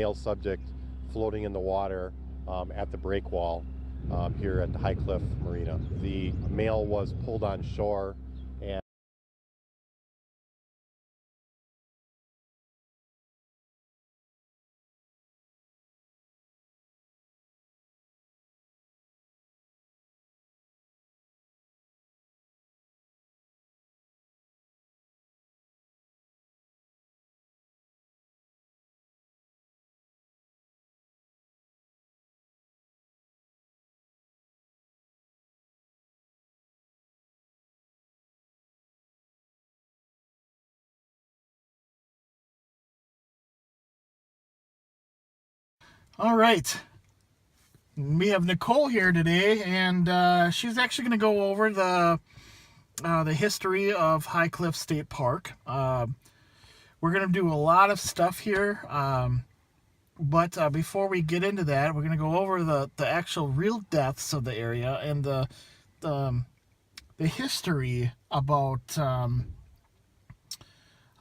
male subject floating in the water at the break wall here at the High Cliff Marina. The male was pulled on shore and All right. We have Nicole here today, and she's actually going to go over the history of High Cliff State Park. We're going to do a lot of stuff here, but before we get into that, we're going to go over the actual real depths of the area and the, the history about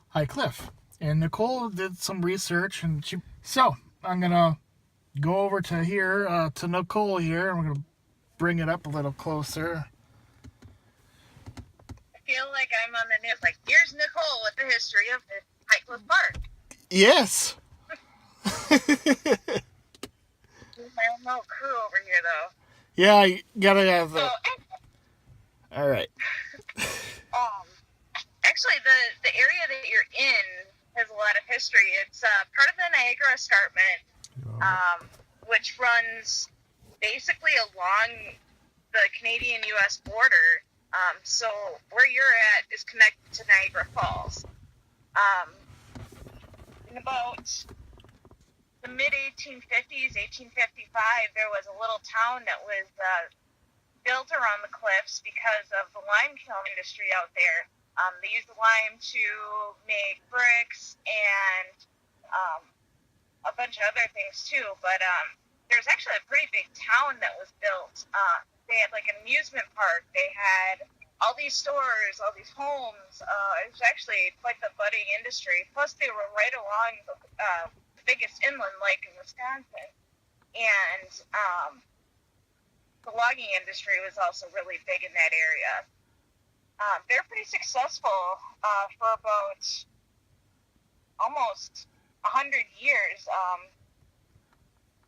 High Cliff. And Nicole did some research, and so I'm going to go over to here, to Nicole here, and we're going to bring it up a little closer. I feel like I'm on the news. Like, here's Nicole with the history of the High Cliff Park. Yes. My own little crew over here, though. Yeah, you gotta have that. All right. Actually, the area that you're in has a lot of history. It's part of the Niagara Escarpment, which runs basically along the Canadian-U.S. border. So where you're at is connected to Niagara Falls. In about the mid-1850s, 1855, there was a little town that was built around the cliffs because of the lime kiln industry out there. They used the lime to make bricks and a bunch of other things too, but there's actually a pretty big town that was built. They had like an amusement park. They had all these stores, all these homes. It was actually quite the budding industry. Plus, they were right along the biggest inland lake in Wisconsin. And the logging industry was also really big in that area. They're pretty successful for about almost 100 years.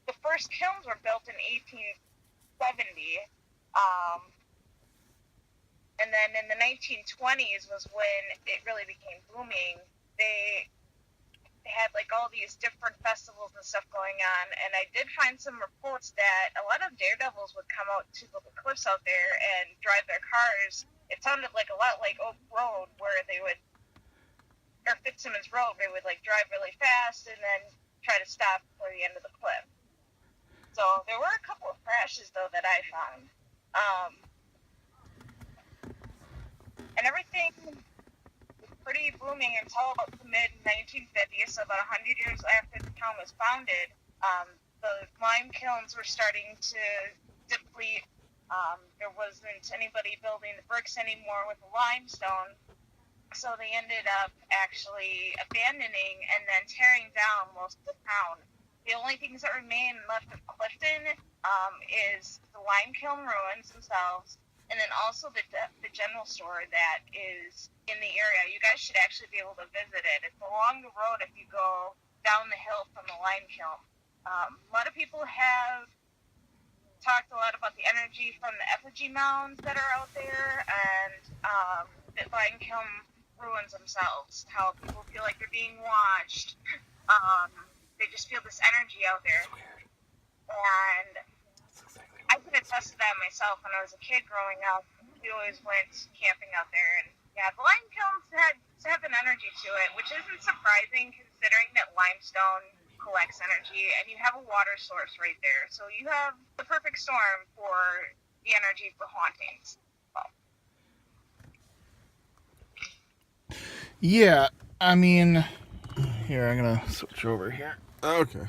The first kilns were built in 1870. And then in the 1920s was when it really became booming. They had like all these different festivals and stuff going on, and I did find some reports that a lot of daredevils would come out to the cliffs out there and drive their cars. It sounded like a lot like Oak Road, where they would, or Fitzsimmons Road, they would like drive really fast and then try to stop before the end of the cliff. So there were a couple of crashes though that I found. And everything was pretty booming until about the mid-1950s, so about 100 years after the town was founded. The lime kilns were starting to deplete. There wasn't anybody building the bricks anymore with the limestone, so they ended up actually abandoning and then tearing down most of the town. The only things that remain left of Clifton is the lime kiln ruins themselves, and then also the general store that is in the area. You guys should actually be able to visit it. It's along the road if you go down the hill from the lime kiln. A lot of people have talked a lot about the energy from the effigy mounds that are out there, and the lime kiln ruins themselves, how people feel like they're being watched. They just feel this energy out there. And I can attest to that myself. When I was a kid growing up, we always went camping out there, and yeah, the lime kilns have an energy to it, which isn't surprising considering that limestone collects energy, and you have a water source right there, so you have the perfect storm for the energy for hauntings. Yeah, I mean, here, I'm gonna switch over here. Okay.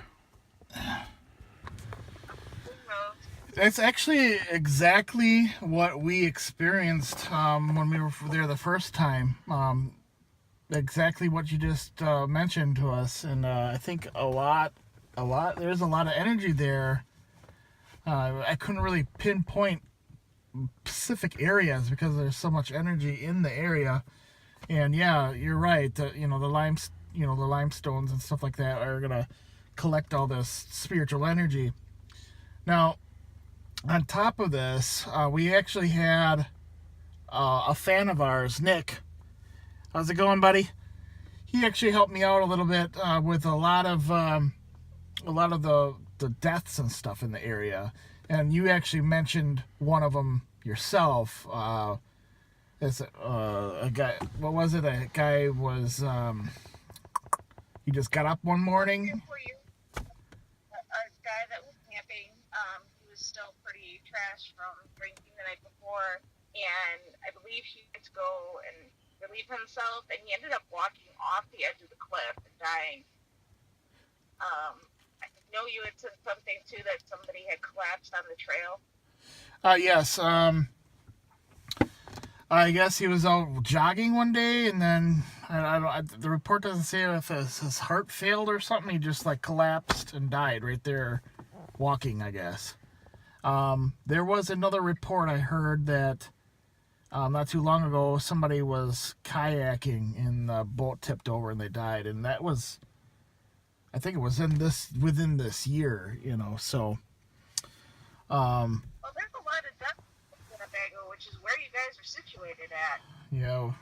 That's actually exactly what we experienced when we were there the first time. Exactly what you just mentioned to us, and I think a lot there's a lot of energy there. I couldn't really pinpoint specific areas because there's so much energy in the area. And yeah, you're right. The limestones and stuff like that are gonna collect all this spiritual energy. Now, on top of this, we actually had a fan of ours, Nick. How's it going, buddy? He actually helped me out a little bit with a lot of the deaths and stuff in the area. And you actually mentioned one of them yourself. It's a guy. What was it? A guy was. He just got up one morning. A guy that was camping. He was still pretty trashed from drinking the night before, and I believe he had to go and relieve himself, and he ended up walking off the edge of the cliff and dying. I know you had said something too that somebody had collapsed on the trail. Yes. I guess he was out jogging one day, and then the report doesn't say if his heart failed or something. He just like collapsed and died right there, walking, I guess. There was another report I heard that not too long ago somebody was kayaking and the boat tipped over and they died, and that was, I think it was within this year, So. Well, there's a lot of death in Winnebago, which is where you guys are situated at. Yeah.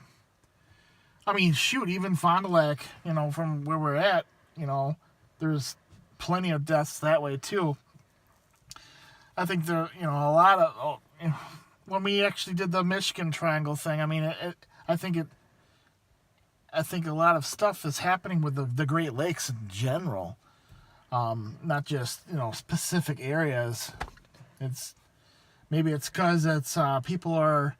I mean, shoot, even Fond du Lac, from where we're at, there's plenty of deaths that way too. I think there, a lot of when we actually did the Michigan Triangle thing. I mean, I think a lot of stuff is happening with the Great Lakes in general, not just specific areas. Maybe it's because people are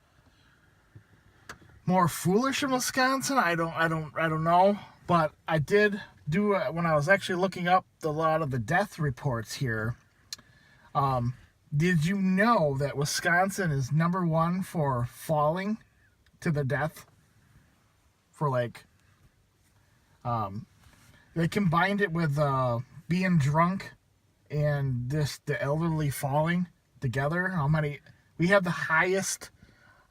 more foolish in Wisconsin. I don't know. But I did do when I was actually looking up a lot of the death reports here. Did you know that Wisconsin is number one for falling to the death? For they combined it with being drunk and the elderly falling together. We have the highest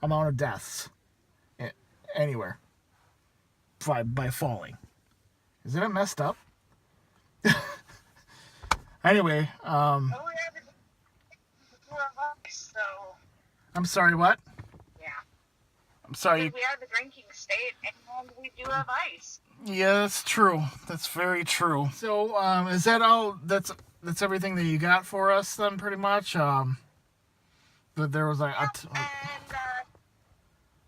amount of deaths anywhere by falling. Isn't it messed up? Anyway, So. I'm sorry, what? Yeah. I'm sorry. We are the drinking state, and we do have ice. Yeah, that's true. That's very true. So, is that all? That's everything that you got for us then, pretty much. That there was if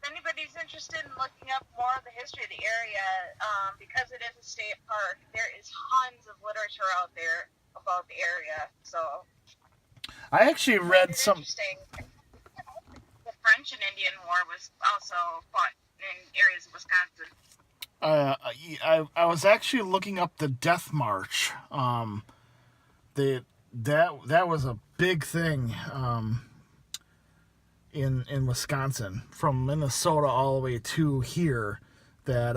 anybody's interested in looking up more of the history of the area, because it is a state park, there is tons of literature out there about the area. So. I actually read some. Interesting. The French and Indian War was also fought in areas of Wisconsin. I was actually looking up the Death March. That was a big thing in Wisconsin, from Minnesota all the way to here. That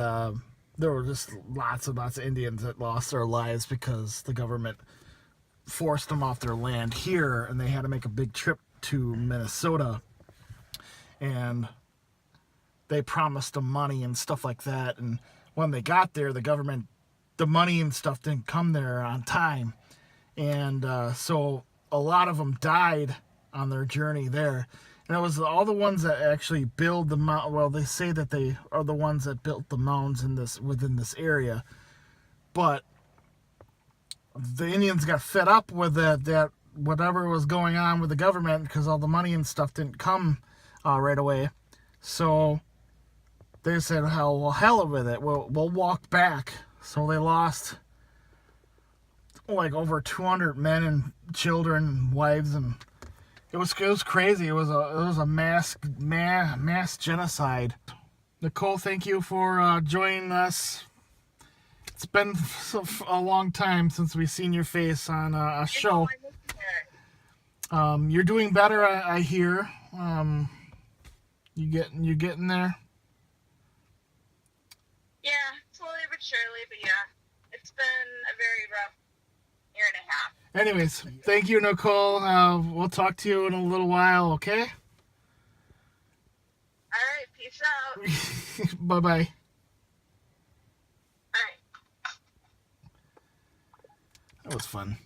there were just lots of Indians that lost their lives because the government forced them off their land here, and they had to make a big trip to Minnesota, and they promised them money and stuff like that, and when they got there, the money and stuff didn't come there on time, and so a lot of them died on their journey there. And it was all the ones that actually build the mountain. Well, they say that they are the ones that built the mounds within this area, but the Indians got fed up with that whatever was going on with the government, because all the money and stuff didn't come right away. So they said, hell with it. We'll walk back. So they lost like over 200 men and children and wives, and it was crazy. It was a mass genocide. Nicole, thank you for joining us. It's been a long time since we've seen your face on a show. You're doing better, I hear. You getting there? Yeah, slowly but surely, but yeah, it's been a very rough year and a half. Anyways, thank you, Nicole. We'll talk to you in a little while, okay? All right, peace out. Bye-bye. All right. That was fun.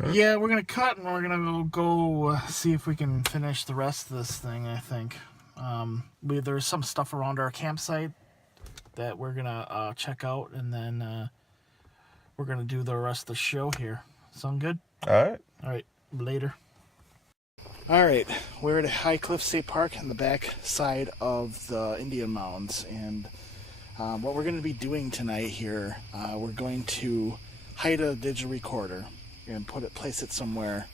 Okay. Yeah, we're going to cut and we're going to go see if we can finish the rest of this thing, I think. There's some stuff around our campsite that we're going to check out, and then we're going to do the rest of the show here. Sound good? All right. All right, later. All right, we're at High Cliff State Park in the back side of the Indian Mounds, and what we're going to be doing tonight here, we're going to hide a digital recorder and place it somewhere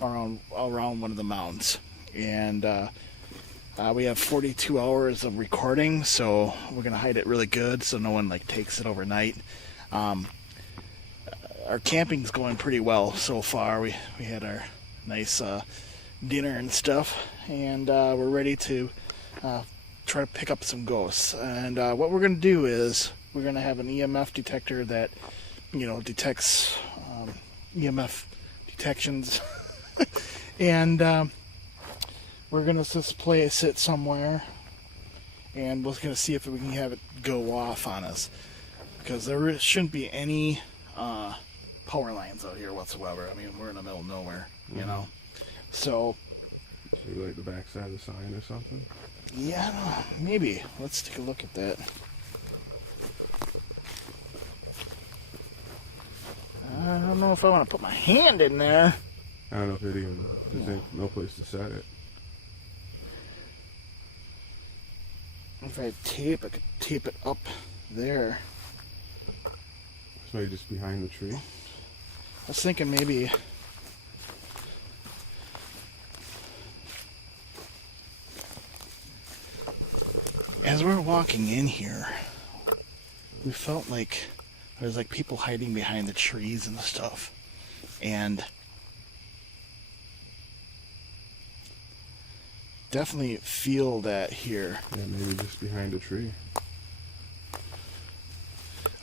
around one of the mounds. And we have 42 hours of recording, so we're going to hide it really good so no one takes it overnight. Our camping's going pretty well so far. We had our nice dinner and stuff, and we're ready to try to pick up some ghosts. And what we're going to do is we're going to have an EMF detector that detects EMF detections, and we're going to just place it somewhere, and we're going to see if we can have it go off on us, because there shouldn't be any power lines out here whatsoever. I mean, we're in the middle of nowhere, you know. So Like the backside of the sign or something? yeah, I don't know, maybe. Let's take a look at that. I don't know if I want to put my hand in there. I don't know if there's no place to set it. If I had tape, I could tape it up there. It's maybe just behind the tree. I was thinking maybe as we were walking in here, we felt like there was people hiding behind the trees and stuff, and definitely feel that here. Yeah, maybe just behind a tree.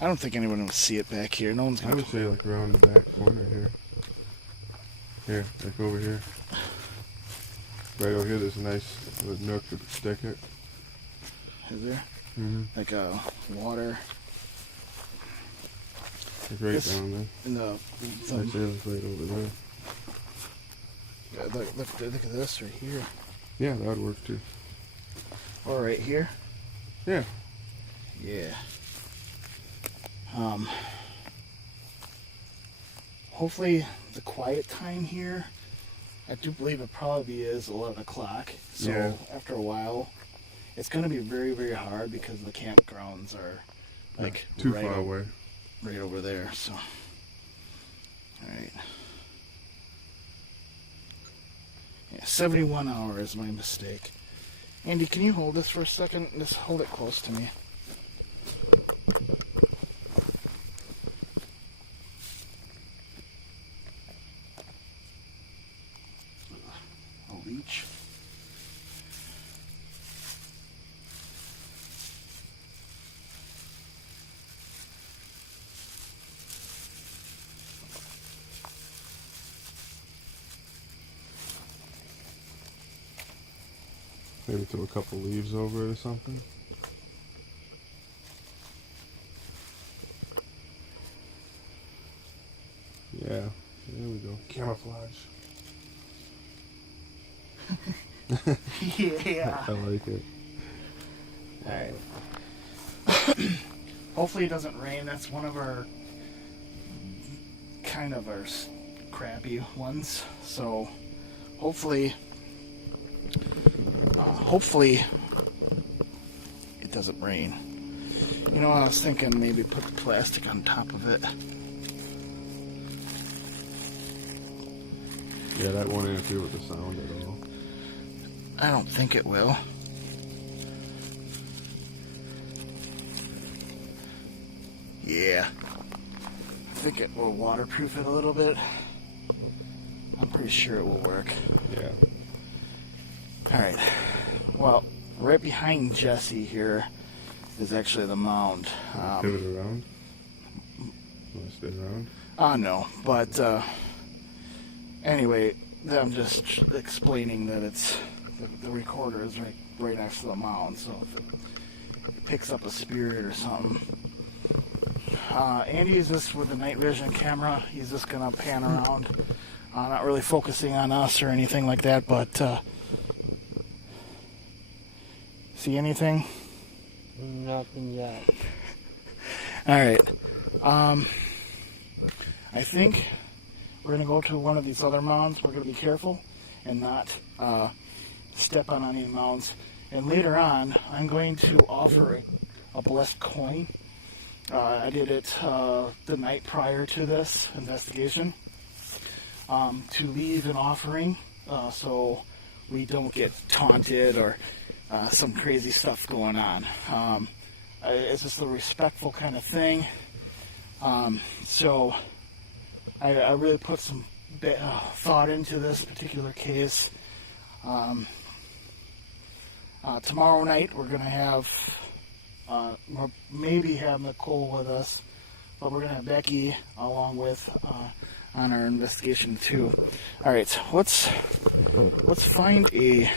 I don't think anyone will see it back here. No one's I gonna. would say around the back corner here. Here, over here. Right over here, there's a nice little nook to stick it. Is there? Mm-hmm. Like a water. It's right down there. In the I'd say it's right over there. look at this right here. Yeah, that would work too. Or right here. Yeah. Yeah. Hopefully the quiet time here, I do believe it probably is 11 o'clock. So yeah. After a while, it's going to be very, very hard because the campgrounds are too far away. Right over there. So, all right. Yeah, 71 hours, my mistake. Andy, can you hold this for a second? Just hold it close to me. A leech. Maybe throw a couple leaves over it or something. Yeah, there we go. Camouflage. Yeah. I like it. Alright. Hopefully it doesn't rain. That's one of our crappy ones. So hopefully it doesn't rain. You know, I was thinking maybe put the plastic on top of it. Yeah, that won't interfere with the sound at all. I don't think it will. Yeah. I think it will waterproof it a little bit. I'm pretty sure it will work. Yeah. Alright. Well, right behind Jesse here is actually the mound. Pivot around? Want to stay around? No, but anyway, I'm just explaining that it's the recorder is right next to the mound, so if it picks up a spirit or something. Andy is just with the night vision camera. He's just gonna pan around, not really focusing on us or anything like that. But see anything? Nothing yet. All right. I think we're going to go to one of these other mounds. We're going to be careful and not step on any mounds. And later on, I'm going to offer a blessed coin. I did it the night prior to this investigation to leave an offering so we don't get taunted or some crazy stuff going on. It's just a respectful kind of thing. So I really put some thought into this particular case. Tomorrow night we're going to have, we'll maybe have Nicole with us, but we're going to have Becky along with on our investigation too. All right, let's find a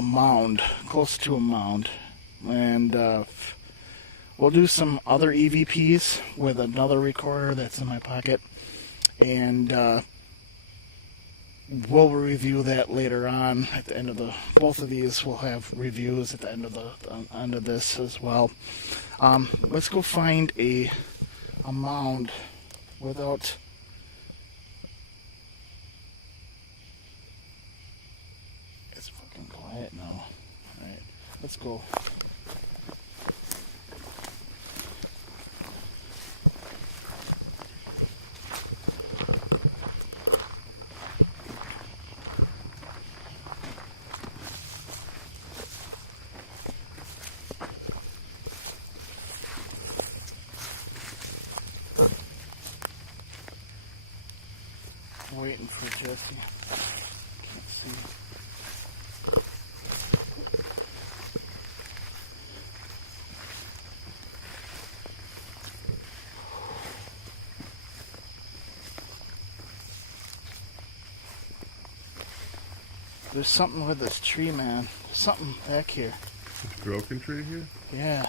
mound, close to a mound, and we'll do some other EVPs with another recorder that's in my pocket, and we'll review that later on at the end of both of these will have reviews at the end of this as well. Let's go find a mound without it's fucking quiet now. All right, let's go. Waiting for Jesse. Can't see. There's something with this tree, man. There's something back here. It's a broken tree here? Yeah.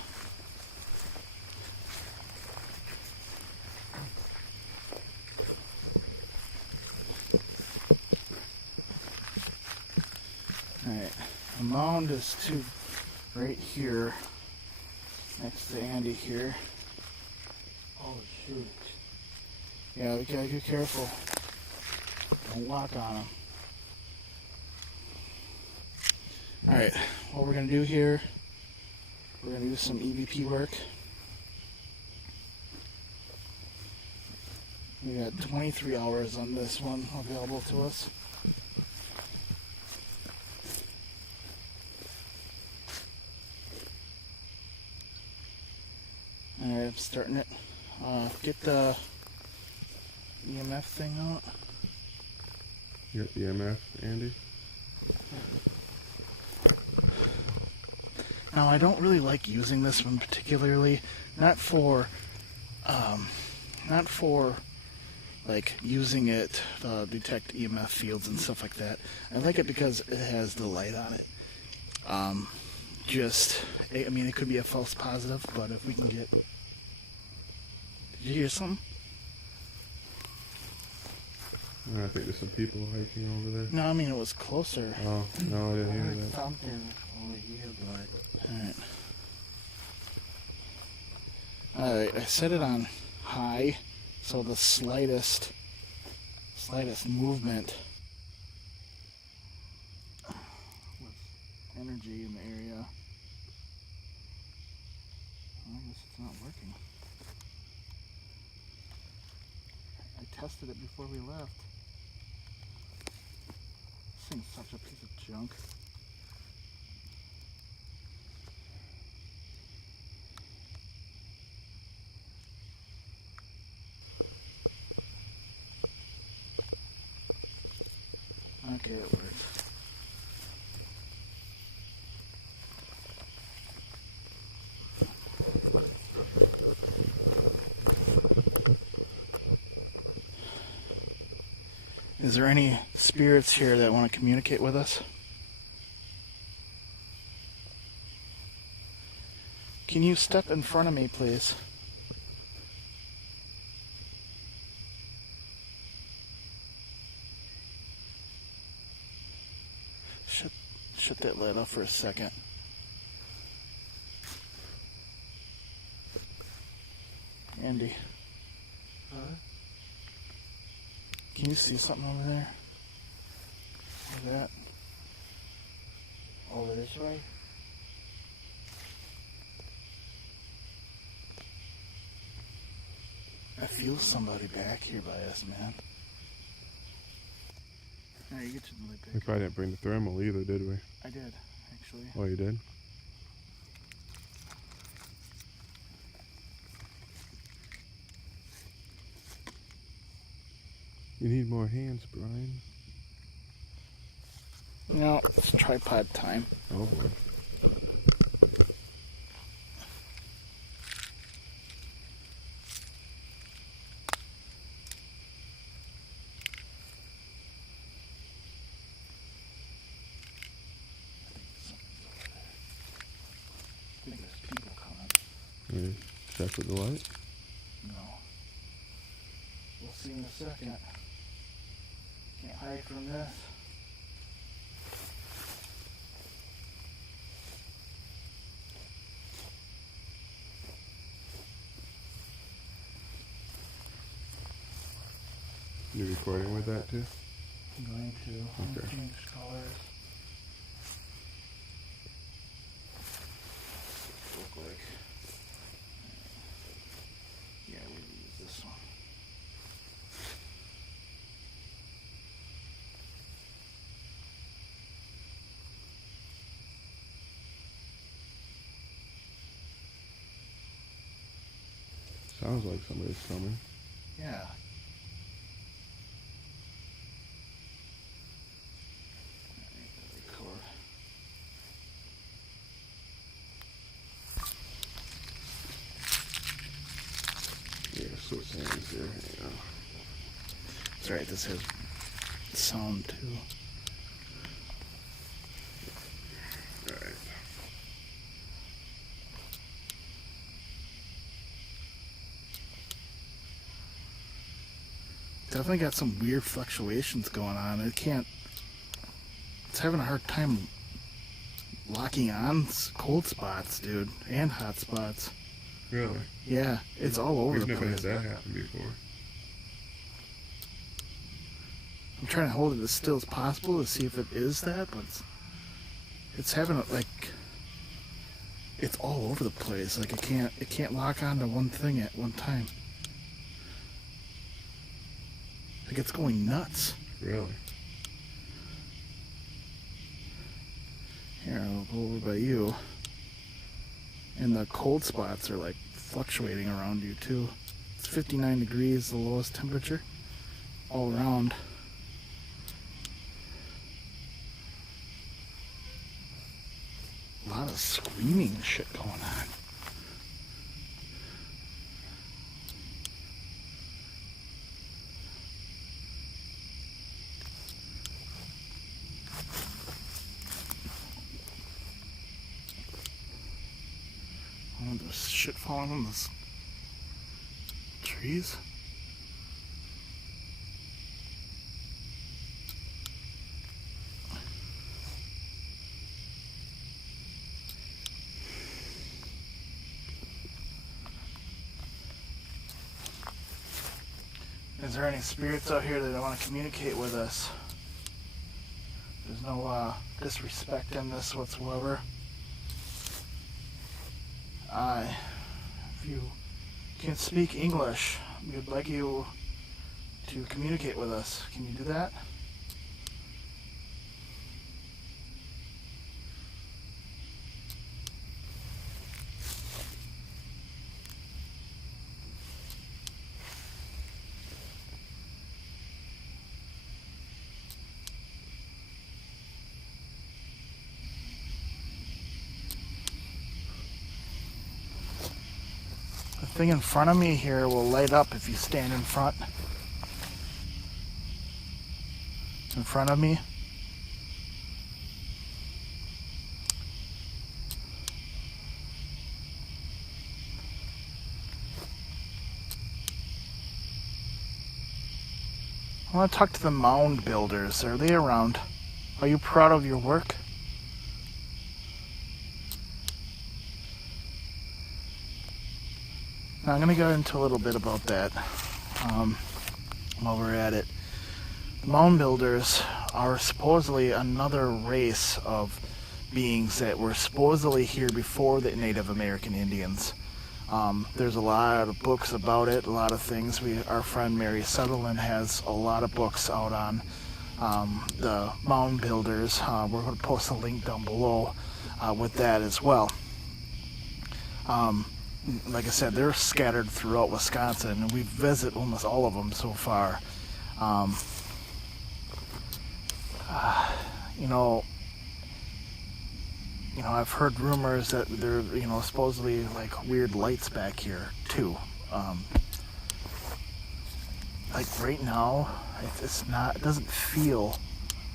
Alright, the mound is right here, next to Andy here. Oh shoot. Yeah, we gotta be careful. Don't walk on him. Alright, what we're gonna do here, we're gonna do some EVP work. We got 23 hours on this one available to us. Alright, I'm starting it. Get the EMF thing out. You got the EMF, Andy? Now, I don't really like using this one particularly, not for like using it to detect EMF fields and stuff like that. I like it because it has the light on it. I mean, it could be a false positive, but if we can get... Did you hear something? I think there's some people hiking over there. No, I mean, it was closer. Oh, no, I didn't hear that. Something over here, but Alright, I set it on high, so the slightest movement with energy in the area. I guess it's not working. I tested it before we left. This thing's such a piece of junk. Okay, it works. Is there any spirits here that want to communicate with us? Can you step in front of me, please? Shut that light off for a second. Andy. Huh? Can you see something over there? Like that? Over this way? I feel somebody back here by us, man. Yeah, you get to the light We back. probably didn't bring the thermal either, did we? I did, actually. Oh, you did? You need more hands, Brian. No, it's tripod time. Oh boy. I think there's people coming. You check with the light? No. We'll see in a second. Can't hide from this. You recording with that too? I'm going to Okay. change colors. Look like. Yeah, we'll use this one. Sounds like somebody's coming. Yeah. Record. Yeah, switch hands here. Hang on. That's right, this has sound too. Alright. Definitely got some weird fluctuations going on. It's having a hard time locking on cold spots, dude, and hot spots. Really? Yeah, it's all over We've the never had place. that happen before. I'm trying to hold it as still as possible to see if it is that, but it's having it's all over the place. Like it can't lock onto one thing at one time. Like it's going nuts. Really? Here, I'll go over by you. And the cold spots are like fluctuating around you too. It's 59 degrees, the lowest temperature, all around. A lot of screaming shit going on. Oh, there's shit falling on the trees. Is there any spirits out here that want to communicate with us? There's no disrespect in this whatsoever. If you can't speak English, we'd like you to communicate with us. Can you do that? The thing in front of me here will light up if you stand in front. in front of me. I want to talk to the mound builders. Are they around? Are you proud of your work? Now, I'm going to go into a little bit about that while we're at it. The mound builders are supposedly another race of beings that were supposedly here before the Native American Indians. There's a lot of books about it, a lot of things. Our friend Mary Sutherland has a lot of books out on the mound builders. We're going to post a link down below with that as well. Like I said, they're scattered throughout Wisconsin, and we've visited almost all of them so far. I've heard rumors that there, supposedly like weird lights back here too. Like right now, it doesn't feel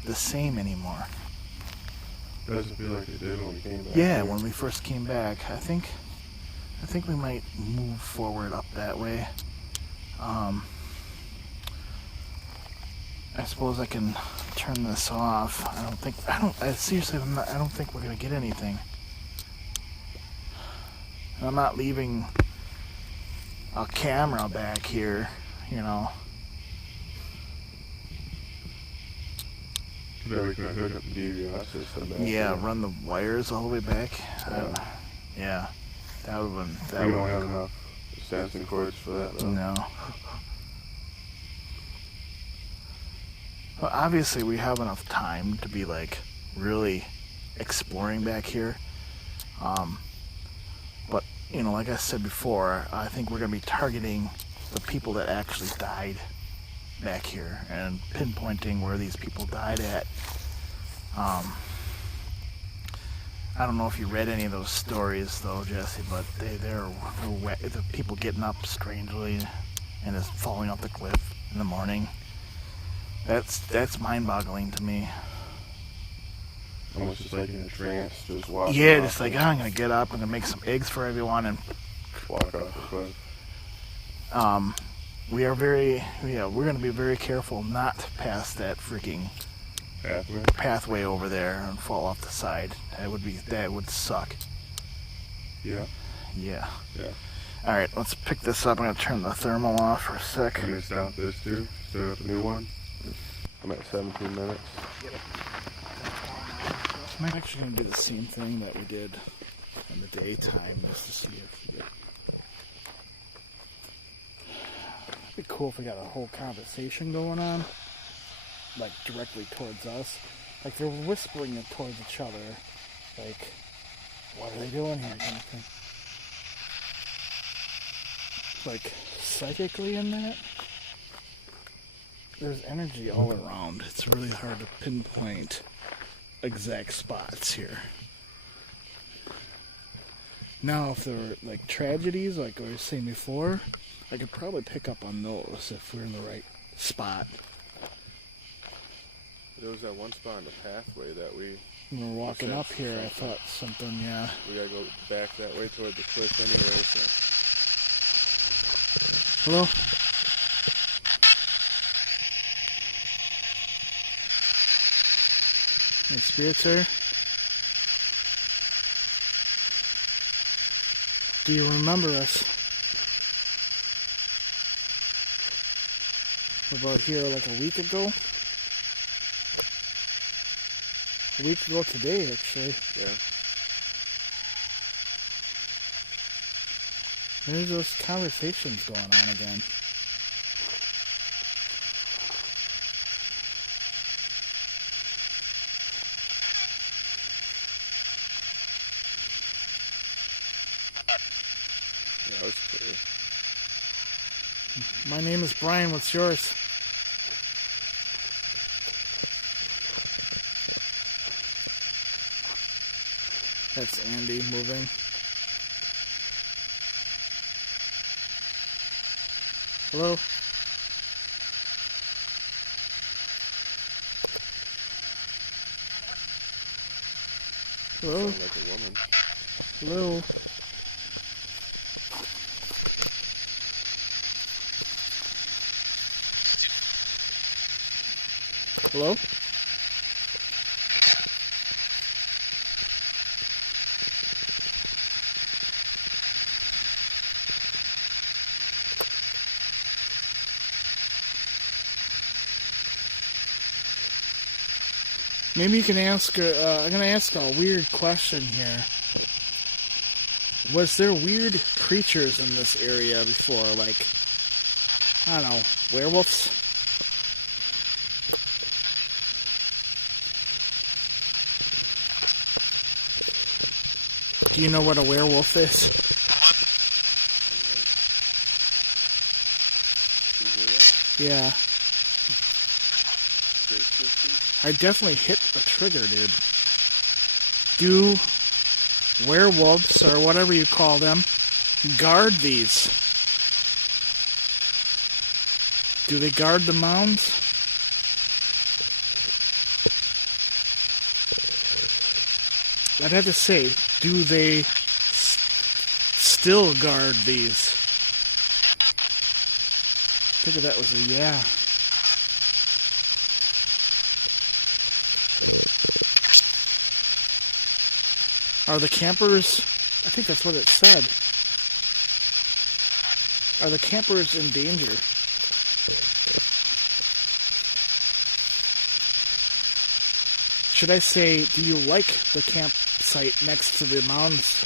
the same anymore. It doesn't feel like it did when we came back. Yeah, when we first came back, I think we might move forward up that way. I suppose I can turn this off. I don't think we're gonna get anything. And I'm not leaving a camera back here, Yeah, we can hook up the DVR system back Yeah, there. run the wires all the way back. Yeah, that would have been. We don't have enough sensing cords for that, though. No. Well, obviously we have enough time to be like really exploring back here. But like I said before, I think we're gonna be targeting the people that actually died back here and pinpointing where these people died at. I don't know if you read any of those stories though, Jesse, but they're the people getting up strangely and just falling off the cliff in the morning. That's mind-boggling to me. Almost just like in a trance, just walking Yeah, off just like, I'm gonna get up, I'm gonna make some eggs for everyone, and walk off the cliff. we're gonna be very careful not to pass that freaking pathway over there and fall off the side. That would suck. Yeah. Yeah. Yeah. All right, let's pick this up. I'm gonna turn the thermal off for a sec. I'm gonna stop this too. Start up a new one. I'm at 17 minutes. I'm actually gonna do the same thing that we did in the daytime, just to see if we get. It'd be cool if we got a whole conversation going on, like directly towards us. Like they're whispering it towards each other, like, what are they doing here, kind of thing. Like psychically in that, there's energy all around. It's really hard to pinpoint exact spots here. Now, if there were like tragedies, like I was saying before, I could probably pick up on those if we're in the right spot. There was that one spot on the pathway that we When we're walking up here, I thought something, yeah. gotta go back that way toward the cliff anyway, so. Hello? Any spirits there? Do you remember us? We're about here like a week ago? A week ago today, actually. Yeah. There's those conversations going on again. Yeah, that was clear. My name is Brian, what's yours? That's Andy moving. Hello? Hello? Sound like a woman. Hello? Hello? Maybe you can ask, I'm going to ask a weird question here. Was there weird creatures in this area before? Like, I don't know, werewolves? Do you know what a werewolf is? Yeah. I definitely hit a trigger, dude. Do werewolves, or whatever you call them, guard these? Do they guard the mounds? I'd have to say, do they still guard these? I think that was a yeah. Are the campers, I think that's what it said. Are the campers in danger? Should I say, do you like the campsite next to the mounds?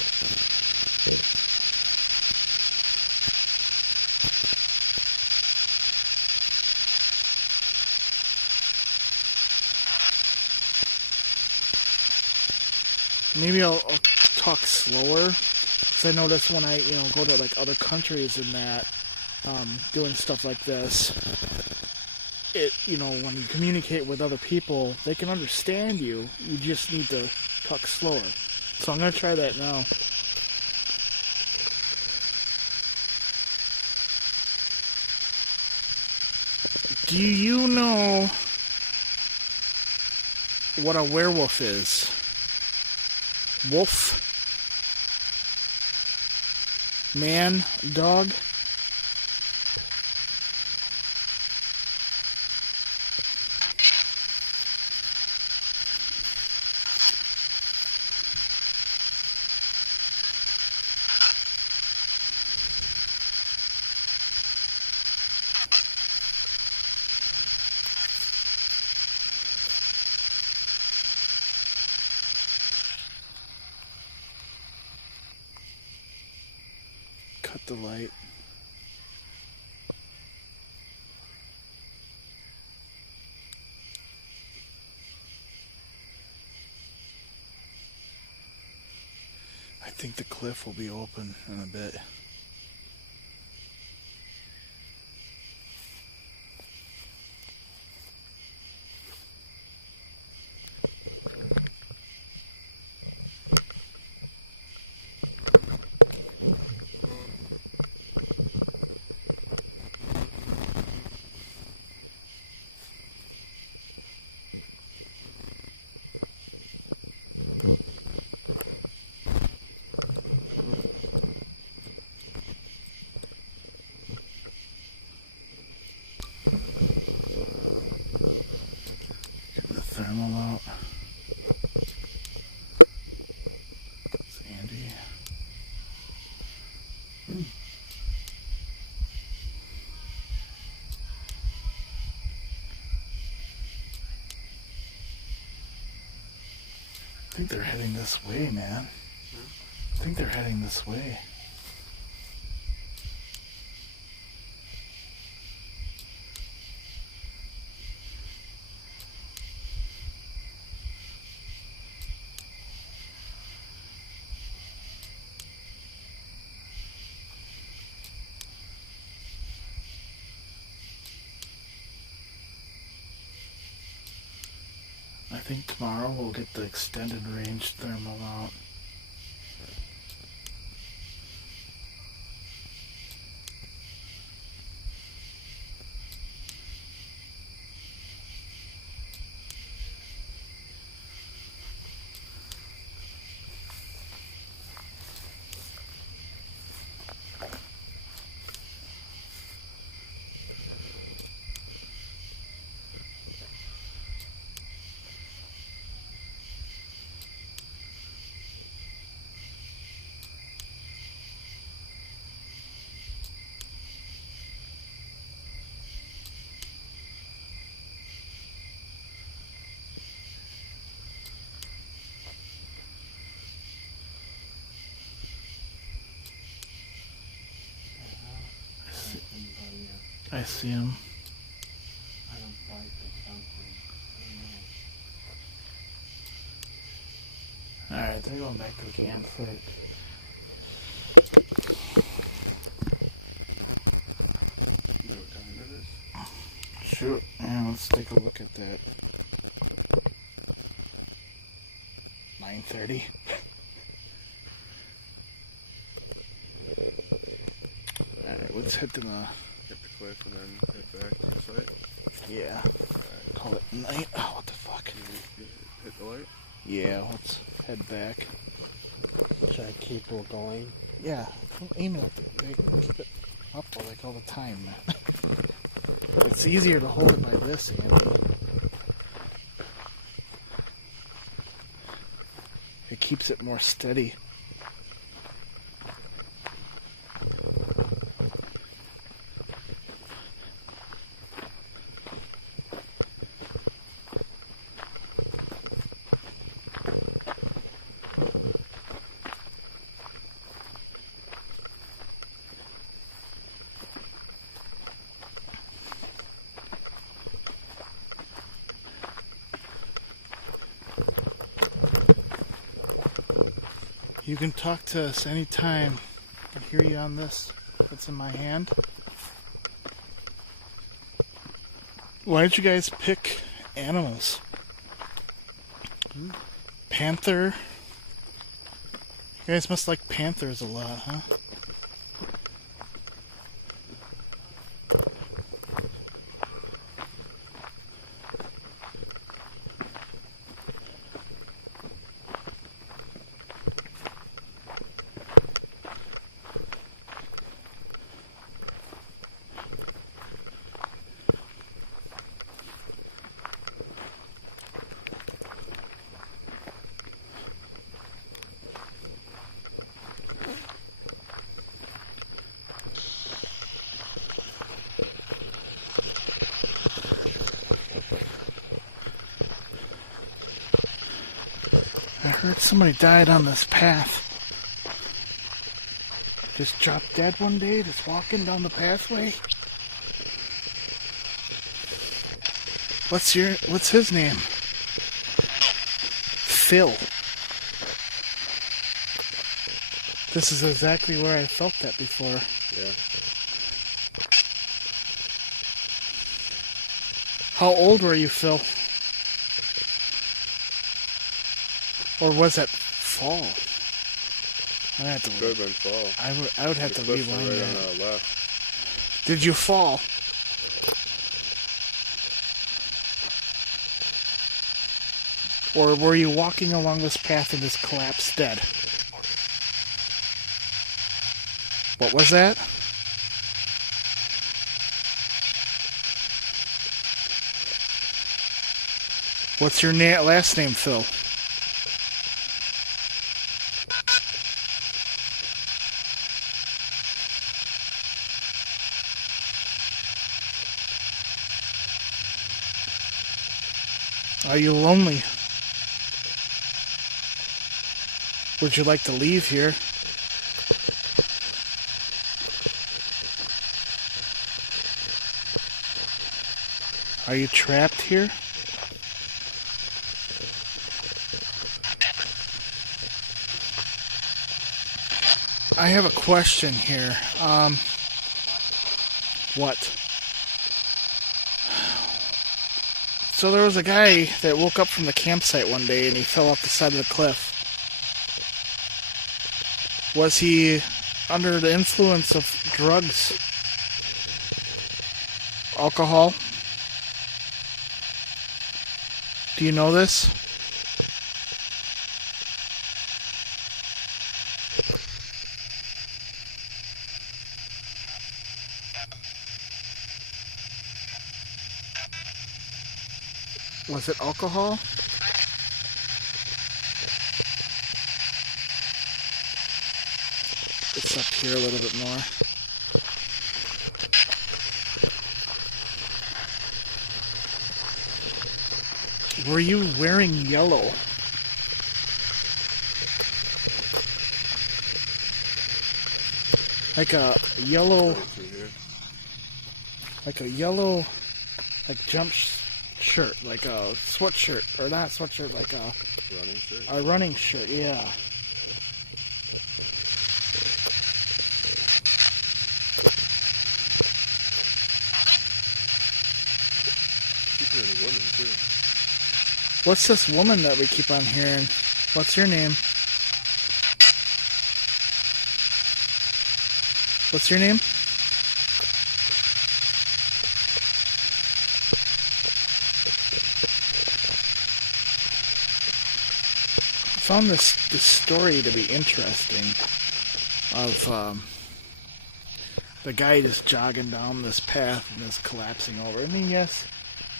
Maybe I'll talk slower, because I notice when I, go to like other countries and that, doing stuff like this, when you communicate with other people, they can understand you. You just need to talk slower. So I'm gonna try that now. Do you know what a werewolf is? Wolf? Man? Dog? Cut the light. I think the cliff will be open in a bit. Thermal out. Sandy. I think they're heading this way, man. I think they're heading this way. I think tomorrow we'll get the extended range thermal out. I see him. I don't fight or something. I Alright, they're going back to the campsite. You know what time it is? Sure. Yeah, let's take a look at that. 9:30. Alright, let's head to the... Hit the cliff and then head back to the site. Yeah. Call it night. Oh, what the fuck? Hit the light. Yeah, let's head back. should I keep on going? Yeah, don't aim it at the... Keep it up like all the time, man. It's easier to hold it by this, Andy. It keeps it more steady. You can talk to us anytime. I can hear you on this. That's in my hand. Why did you guys pick animals? Panther? You guys must like panthers a lot, huh? I heard somebody died on this path. Just dropped dead one day, just walking down the pathway. What's his name? Phil. This is exactly where I felt that before. Yeah. How old were you, Phil? Or was that fall? I have to. Could have been fall. I would have to The cliffs are rewind right that. on our left. Did you fall? Or were you walking along this path and just collapsed dead? What was that? What's your last name, Phil? Are you lonely? Would you like to leave here? Are you trapped here? I have a question here. What? So there was a guy that woke up from the campsite one day and he fell off the side of the cliff. Was he under the influence of drugs? Alcohol? Do you know this? Was it alcohol? It's up here a little bit more. Were you wearing yellow? Like a yellow... like a yellow, like shirt, like a sweatshirt, or not sweatshirt, like Running shirt? a running shirt, yeah. Keep hearing a woman, too. What's this woman that we keep on hearing? What's your name? What's your name? I found this story to be interesting of the guy just jogging down this path and is collapsing over. I mean, yes,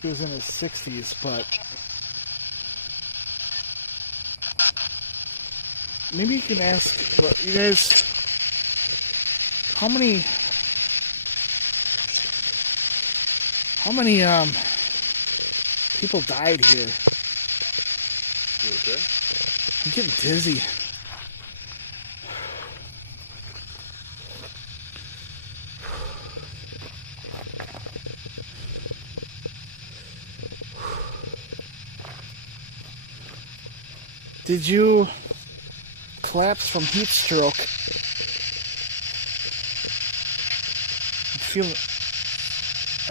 he was in his 60s, but maybe you can ask, well, you guys, how many people died here? You okay? I'm getting dizzy. Did you collapse from heat stroke? I'm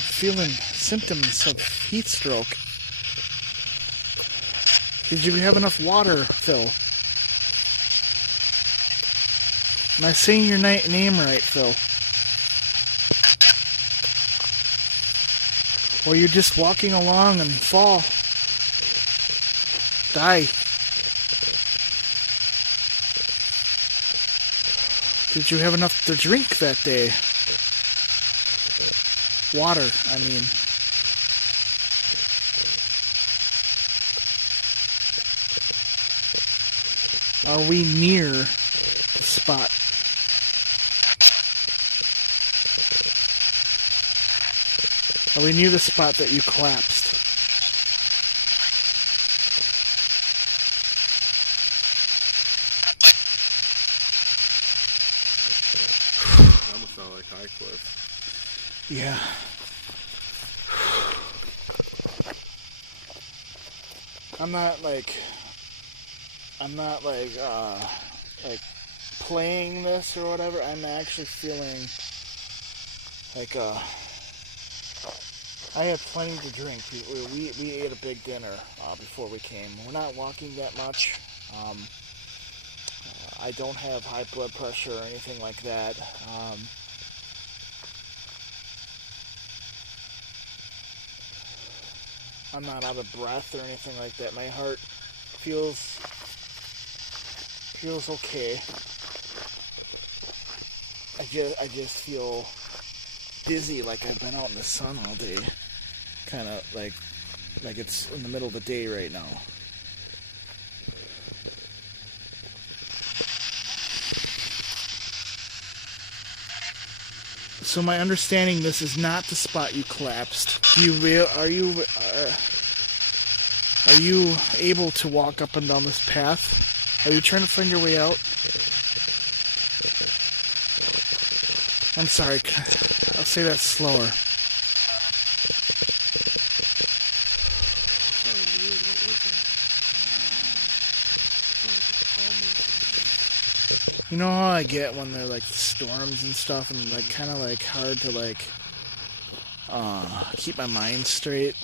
feeling symptoms of heat stroke. Did you have enough water, Phil? Am I saying your name right, Phil? Or you just walking along and fall? Die. Did you have enough to drink that day? Water, I mean. Are we near the spot? Are we near the spot that you collapsed? That almost sound like High Cliff. Yeah. I'm not like playing this or whatever. I'm actually feeling like I had plenty to drink. We ate a big dinner before we came. We're not walking that much. I don't have high blood pressure or anything like that. I'm not out of breath or anything like that. My heart feels okay. I just feel dizzy, like I've been out in the sun all day. Kind of like it's in the middle of the day right now. So my understanding, this is not the spot you collapsed. Are you able to walk up and down this path? Are you trying to find your way out? I'm sorry. I'll say that slower. Sounded weird. What was that? Sounded like a calmness. You know how I get when they're like storms and stuff, and like kind of like hard to like keep my mind straight.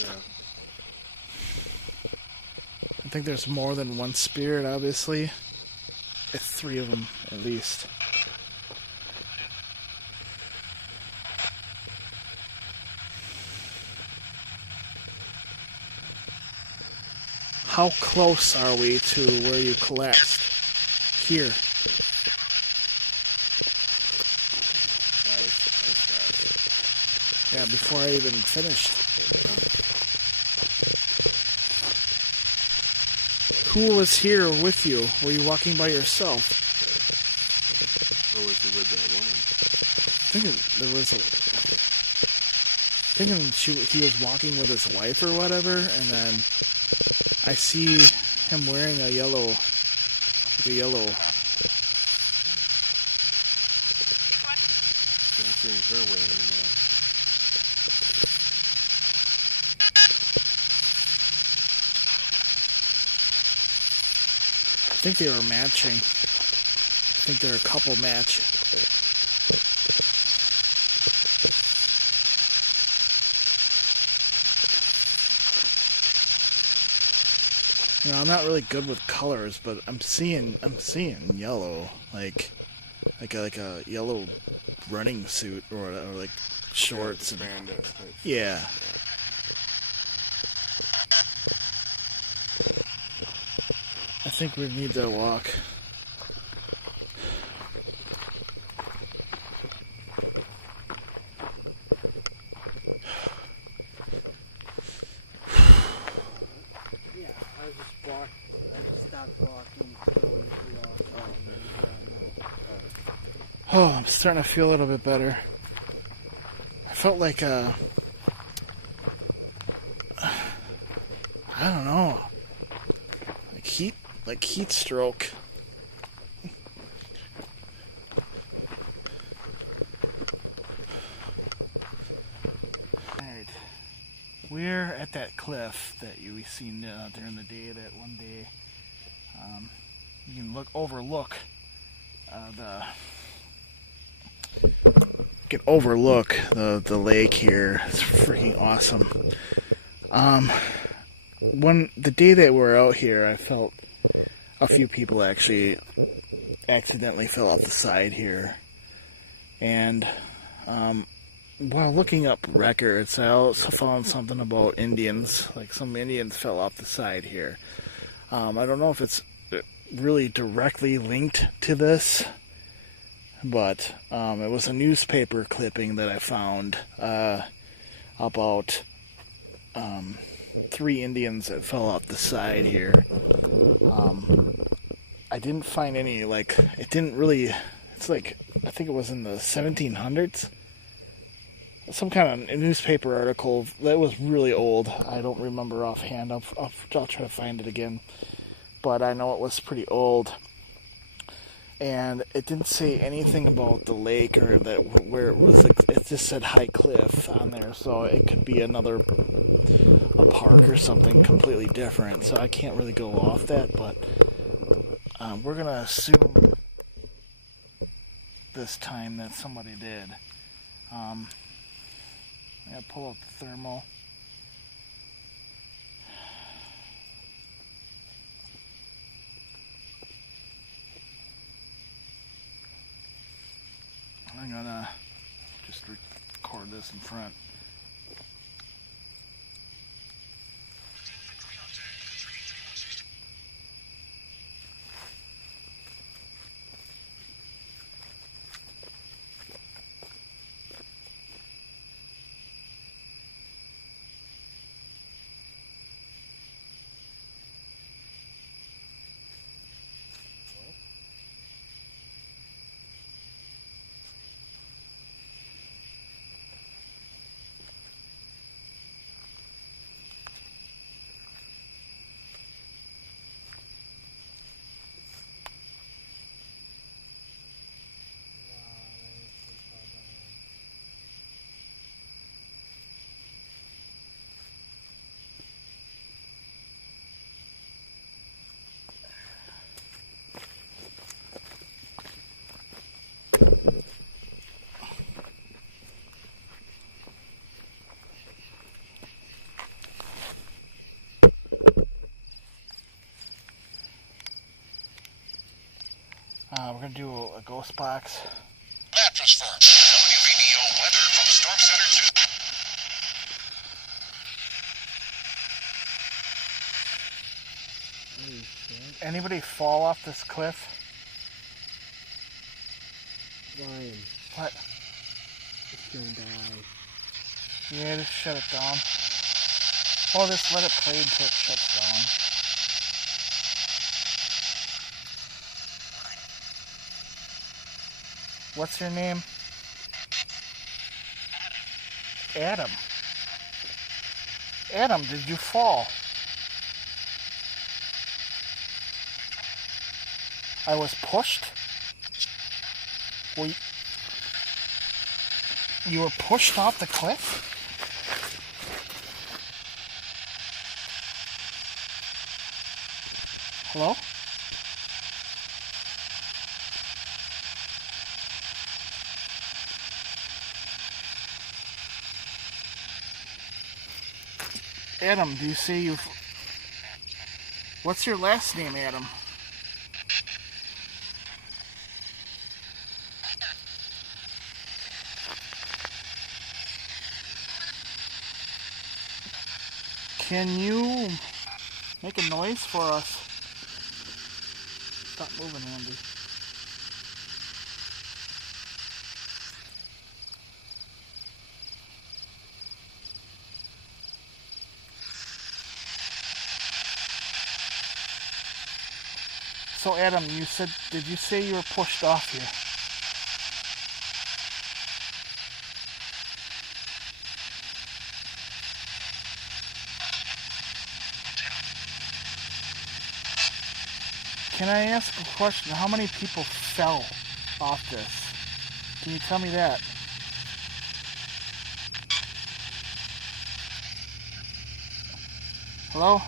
Yeah. I think there's more than one spirit, obviously. It's 3 of them at least. How close are we to where you collapsed? Here. That was fast. Yeah, before I even finished. Who was here with you? Were you walking by yourself? Or was he with that woman? He was walking with his wife or whatever, and then I see him wearing a yellow. Yeah, I'm seeing her wearing that. think they were matching. I think they're a couple match. You know, I'm not really good with colors, but I'm seeing yellow, like a yellow running suit or like shorts and Spandex type. yeah. I think we need that walk. Yeah, I just stopped walking so you could walk. Oh, I'm starting to feel a little bit better. I felt like I don't know, like heat stroke. Alright, we're at that cliff that we seen during the day. That one day, you can overlook the lake here. It's freaking awesome. The day that we're out here, I felt a few people actually accidentally fell off the side here. And while looking up records, I also found something about Indians. Like some Indians fell off the side here. I don't know if it's really directly linked to this, but it was a newspaper clipping that I found about 3 Indians that fell off the side here. I didn't find any, it didn't really, it's like, I think it was in the 1700s. Some kind of newspaper article that was really old. I don't remember offhand. I'll try to find it again. But I know it was pretty old. And it didn't say anything about the lake or that where it was. It just said High Cliff on there, so it could be a park or something completely different. So I can't really go off that, but we're gonna assume this time that somebody did. I'm gonna pull up the thermal. I'm gonna just record this in front. We're going to do a ghost box. Mattress Firm. WVDO weather from Storm Center 2. Anybody fall off this cliff? Ryan, What? it's gonna die. Yeah, just shut it down. Or just let it play until it shuts down. What's your name? Adam. Adam, did you fall? I was pushed? Well, you were pushed off the cliff? Hello? Adam, do you say you've... What's your last name, Adam? Can you make a noise for us? Stop moving, Andy. So Adam, did you say you were pushed off here? Can I ask a question? How many people fell off this? Can you tell me that? Hello?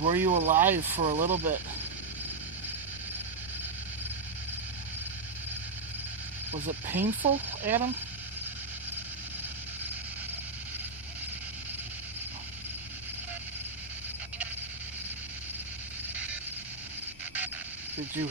Were you alive for a little bit? Was it painful, Adam? Did you...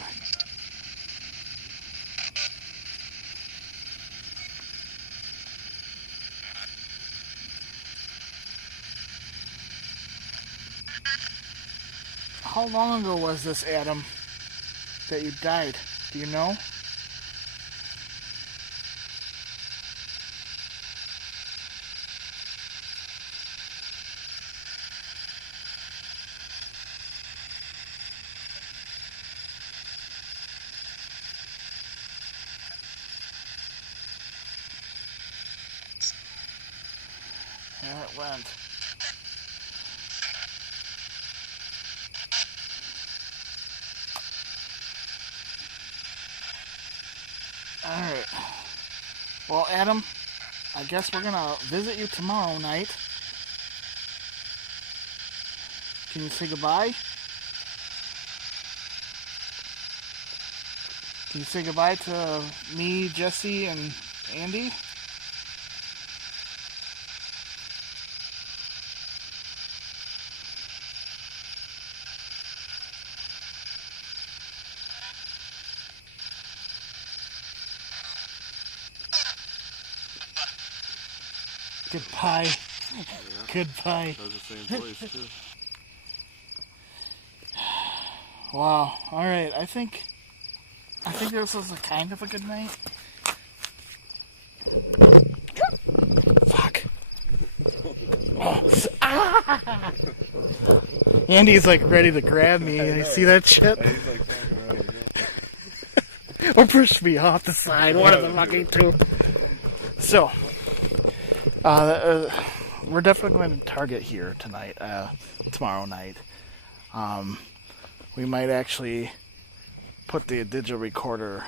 How long ago was this, Adam, that you died? Do you know? There it went. Alright. Well, Adam, I guess we're gonna visit you tomorrow night. Can you say goodbye? Can you say goodbye to me, Jesse, and Andy? Goodbye. Yeah, Goodbye. that was the same place too. Wow. All right. I think this was a kind of a good night. Fuck. Oh. Ah! Andy's like ready to grab me. You see that shit? He's like talking about it. Or push me off the side. One of the fucking two. So, we're definitely going to target here tonight, tomorrow night. We might actually put the digital recorder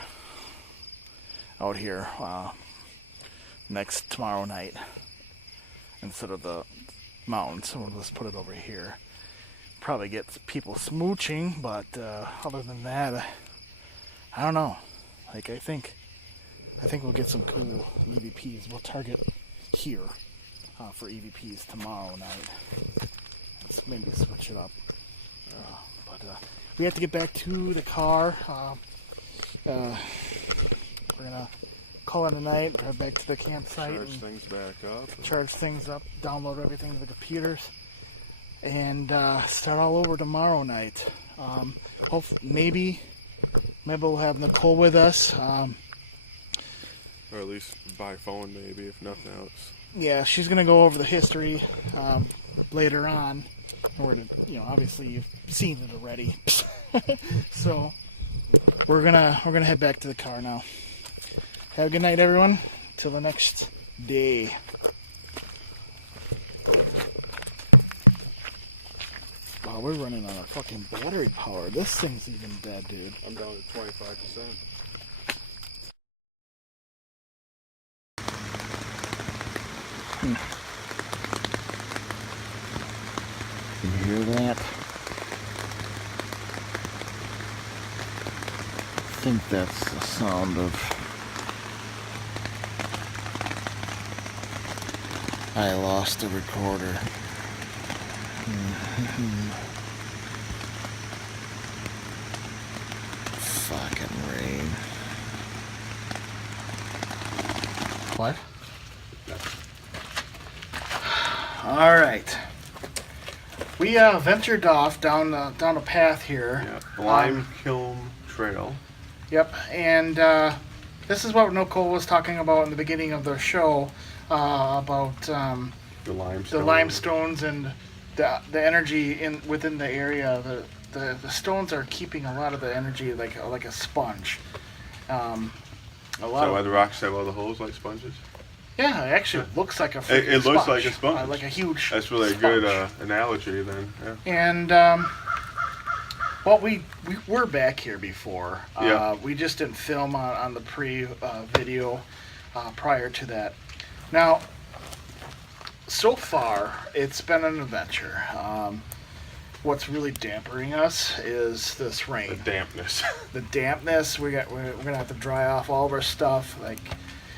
out here tomorrow night instead of the mountain. So we'll just put it over here. Probably get people smooching, but other than that, I don't know. Like I think we'll get some cool EVPs. We'll target here for EVPs tomorrow night. Let's maybe switch it up. But we have to get back to the car. We're gonna call it a night, drive back to the campsite, Charge and things back up. charge things up, download everything to the computers, and start all over tomorrow night. Maybe we'll have Nicole with us. Or at least by phone, maybe, if nothing else. Yeah, she's gonna go over the history later on. Or obviously you've seen it already. So we're gonna head back to the car now. Have a good night, everyone. Till the next day. Wow, we're running on a fucking battery power. This thing's even dead, dude. I'm down to 25%. Can you hear that? I think that's the sound of I lost the recorder. Fucking rain. What? All right. We ventured off down a path here. Yeah, Lime Kiln Trail. Yep, and this is what Nicole was talking about in the beginning of the show about The limestone. the limestones and the energy within the area. The stones are keeping a lot of the energy like a sponge. A Is lot that why of, the rocks have all the holes like sponges? yeah, it actually looks like a freaking It looks sponge. like a sponge. Like a huge. That's really a sponge. good analogy then. Yeah. And well, we were back here before. Yeah. We just didn't film on the video prior to that. Now, so far, it's been an adventure. What's really dampering us is this rain. The dampness. The dampness. We're gonna have to dry off all of our stuff. Like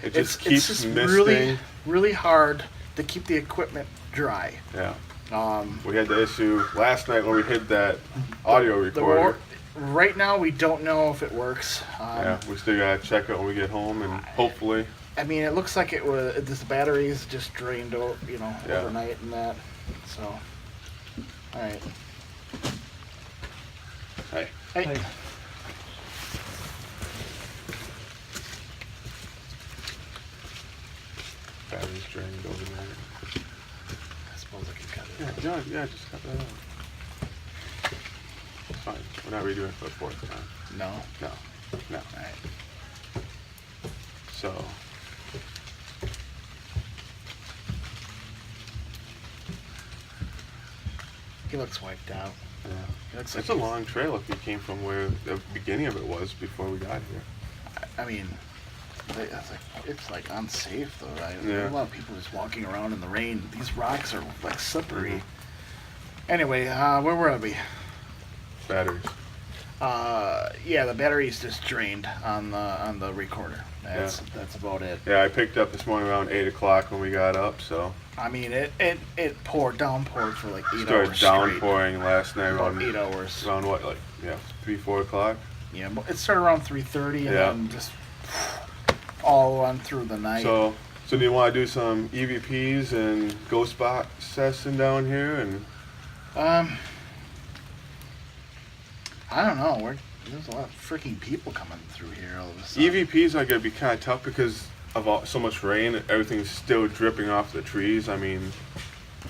It just it's keeps just misting. really hard to keep the equipment dry. Yeah. We had the issue last night when we hit that audio recorder. Right now, we don't know if it works. Yeah, we still gotta check it when we get home, and hopefully. I mean, it looks like it was. This battery's just drained, Yeah. overnight and that. So, all right. Hey. Hey. Battery's drained over there. I suppose I can cut it. Yeah, just cut that out. It's fine. We're not redoing it for the fourth time. No. No. All right. So. He looks wiped out. Yeah. He looks It's like a long trail if you came from where the beginning of it was before we got here. I mean, it's like unsafe though, right? Yeah. There are a lot of people just walking around in the rain. These rocks are like slippery. Anyway, where were we? Batteries. Yeah, the battery's just drained on the recorder. That's about it. Yeah, I picked up this morning around 8 o'clock when we got up, so. I mean, it downpoured for like 8 Started hours straight. downpouring last night About around 8 hours. Around what, like 3, 4 o'clock? Yeah, but it started around 3:30 and Yeah. then just all on through the night. So do you want to do some EVPs and ghost box testing down here? And I don't know. There's a lot of freaking people coming through here all of a sudden. EVPs are gonna be kind of tough because of so much rain. Everything's still dripping off the trees. I mean,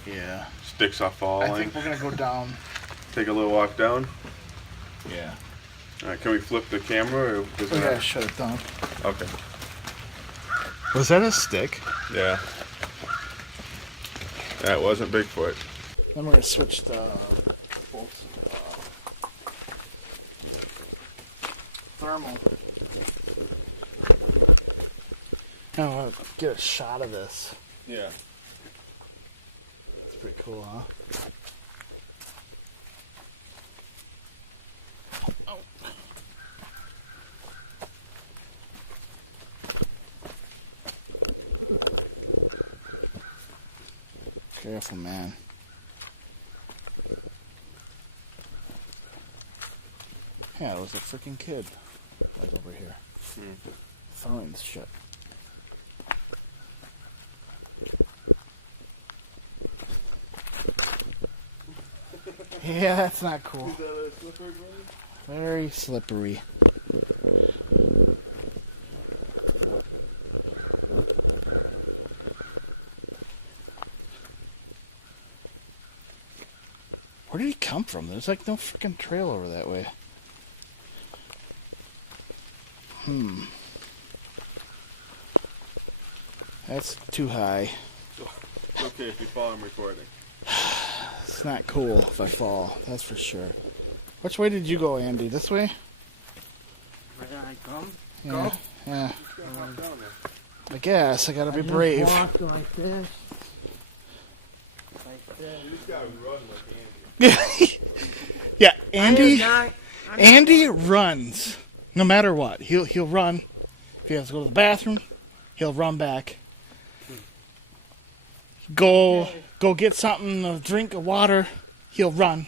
Yeah. sticks are falling. I think we're gonna go down. Take a little walk down. Yeah. All right, can we flip the camera? Or does We it gotta have- shut it down. Okay. Was that a stick? Yeah. That wasn't Bigfoot. Then we're gonna switch the thermal. Now I'll get a shot of this. Yeah. It's pretty cool, huh? Oh. Careful, man. Yeah, it was a freaking kid right over here. Throwing shit. Yeah, that's not cool. Is that a slippery one? Very slippery. Where did he come from? There's like no freaking trail over that way. That's too high. It's okay if you fall, I'm recording. It's not cool if I fall, that's for sure. Which way did you go, Andy? This way? Where did I come? Yeah. Yeah. Just gotta hop down there. I guess I gotta be I just brave. walked like this. Like this. You just gotta run like Andy. Yeah, I Andy. am not- Andy runs, no matter what. He'll run. If he has to go to the bathroom, he'll run back. go get something, a drink of water, he'll run.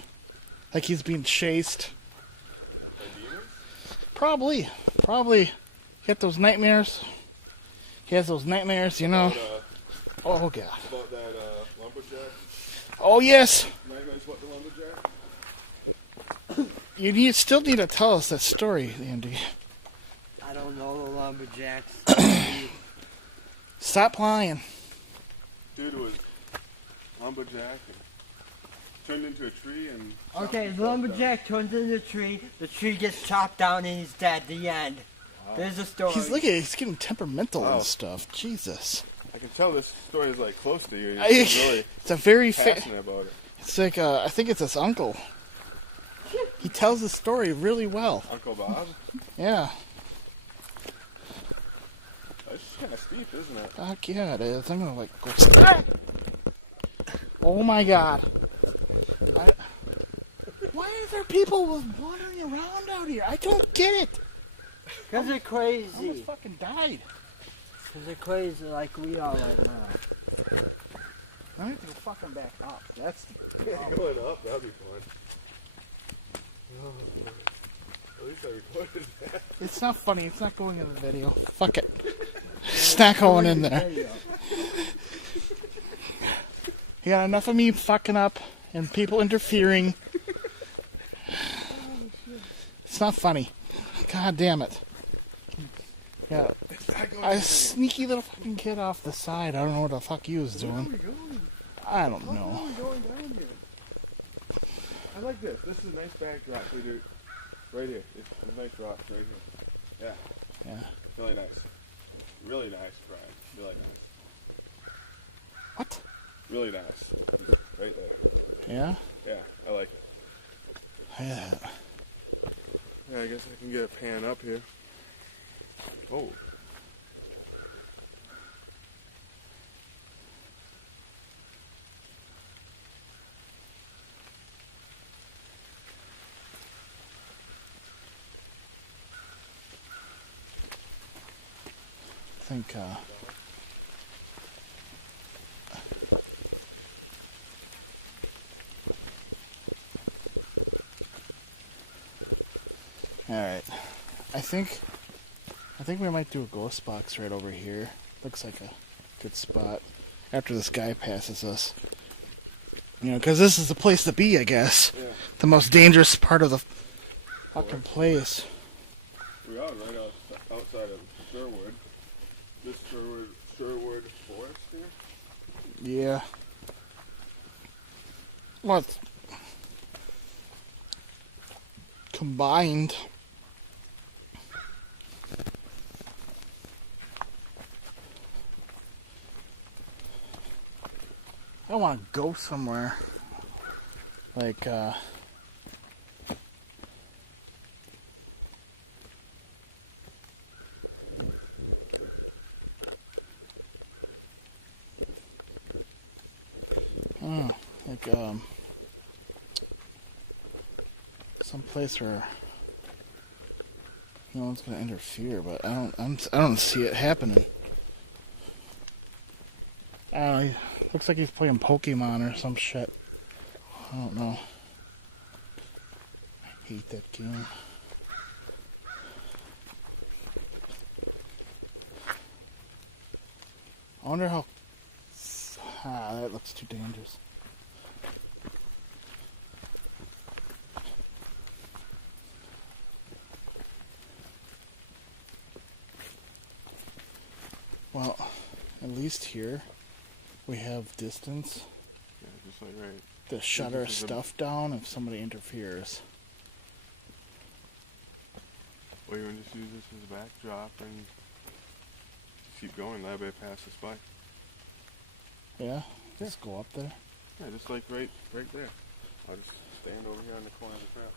Like he's being chased. Probably. Get those nightmares. He has those nightmares, you know. Oh, God. About that lumberjack. Oh, yes. Nightmares about the lumberjack. You still need to tell us that story, Andy. I don't know the lumberjacks. Stop lying. Dude was lumberjack and turned into a tree and. Okay, the lumberjack turns into a tree. The tree gets chopped down and he's dead. The end. There's a story. He's getting temperamental Oh. and stuff. Jesus. I can tell this story is like close to you. It's He's really a very passionate about it. It's like I think it's his uncle. He tells the story really well. Uncle Bob. Yeah. It's just kind of steep, isn't it? Fuck yeah, it is. I'm gonna go. Oh my God. Why are there people wandering around out here? I don't get it. Because they're I crazy. almost fucking died. Because they're crazy like we are right now. I need to go fucking back up. That's Going up, that'd be fun. Oh, at least I recorded that. It's not funny. It's not going in the video. Fuck it. It's not going in there. You got enough of me fucking up and people interfering. It's not funny. God damn it. Yeah, a sneaky little fucking kid off the side. I don't know what the fuck he was doing. I don't know. How are we going down here? I like this. This is a nice backdrop, dude. Right here. It's a nice rock right here. Yeah. Yeah. Really nice. Really nice, Brian. Really nice. What? Really nice. Right there. Yeah? Yeah, I like it. Yeah. Yeah, I guess I can get a pan up here. Oh. I think, alright. I think we might do a ghost box right over here. Looks like a good spot. After this guy passes us. You know, because this is the place to be, I guess. Yeah. The most dangerous part of the fucking place. We are right outside of Sherwood. This Sherwood Forest here. Yeah. Well, it's combined. I want to go somewhere. Like, some place where no one's gonna interfere, but I don't see it happening. I don't know, looks like he's playing Pokemon or some shit. I don't know. I hate that game. I wonder how... that looks too dangerous. Well, at least here we have distance Yeah, just like right. to shut our This is a- stuff down if somebody interferes. Or you can just use this as a backdrop and keep going. That way pass this by. Yeah? Just go up there. Yeah, just like right there. I'll just stand over here on the corner of the trail.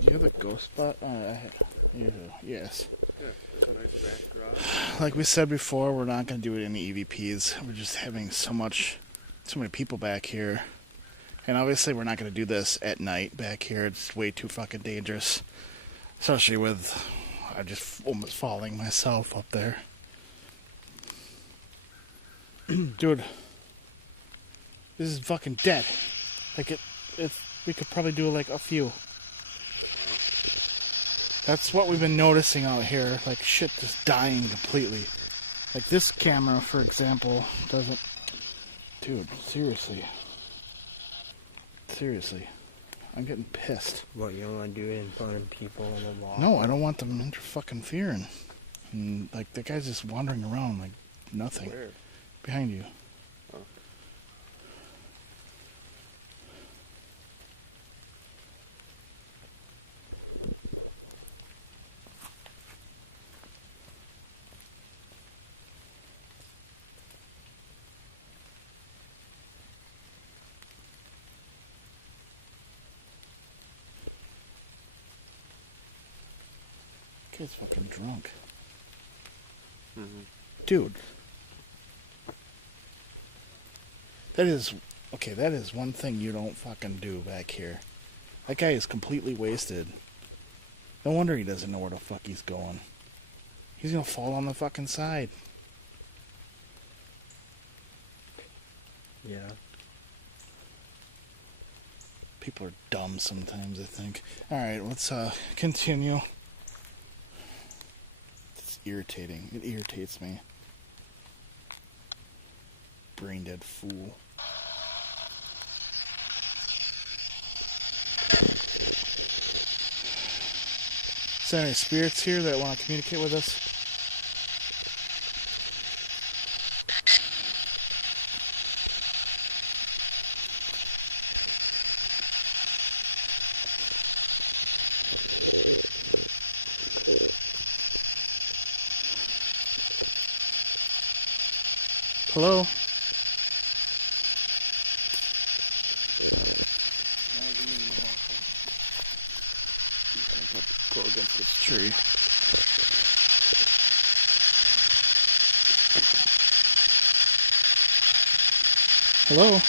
Do you have a ghost spot? You do. Yes. Yeah, it's a nice backdrop. Like we said before, we're not going to do it in EVPs. We're just having so many people back here. And obviously we're not going to do this at night back here. It's way too fucking dangerous. Especially with, I just almost falling myself up there. Dude, this is fucking dead. Like we could probably do like a few. That's what we've been noticing out here. Like shit just dying completely. Like this camera, for example, doesn't. Dude, seriously. Seriously. I'm getting pissed. What, you don't want to do it in front of people in the law? No, I don't want them interfering. And like that guy's just wandering around like nothing. Where? Behind you. Oh. Kid's fucking drunk. Mm-hmm. Dude. That is one thing you don't fucking do back here. That guy is completely wasted. No wonder he doesn't know where the fuck he's going. He's gonna fall on the fucking side. Yeah. People are dumb sometimes, I think. Alright, let's continue. It's irritating. It irritates me. Brain dead fool. Is there any spirits here that want to communicate with us? Hello? Go against this tree. Hello?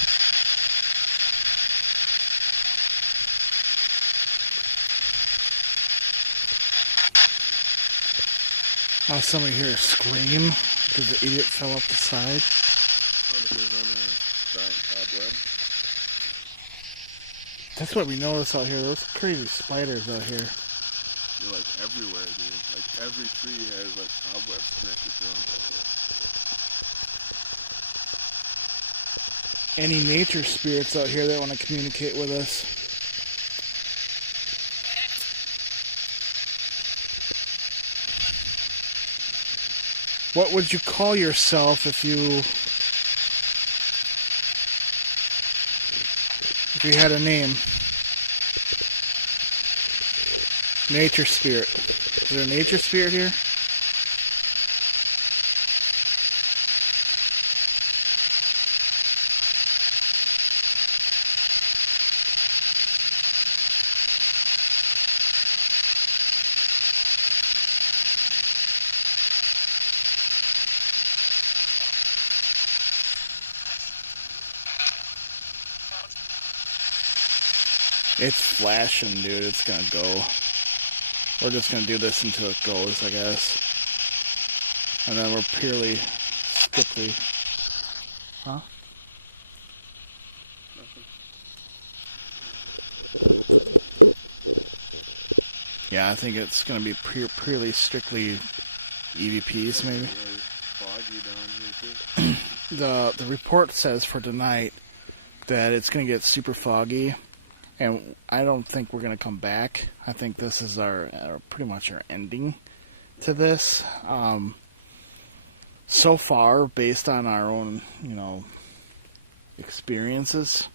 Oh, somebody hear a scream because the idiot fell off the side. That's what we noticed out here. Those crazy spiders out here. They're like everywhere, dude. Like every tree has like cobwebs connected to them. Any nature spirits out here that want to communicate with us? What would you call yourself if you had a name? Nature spirit. Is there a nature spirit here? It's flashing, dude. It's gonna go. We're just gonna do this until it goes, I guess. And then we're purely, strictly... Huh? Yeah, I think it's gonna be purely, strictly EVPs, maybe. Foggy down here too. The report says for tonight that it's gonna get super foggy. And I don't think we're going to come back. I think this is our pretty much our ending to this. So far, based on our own, experiences.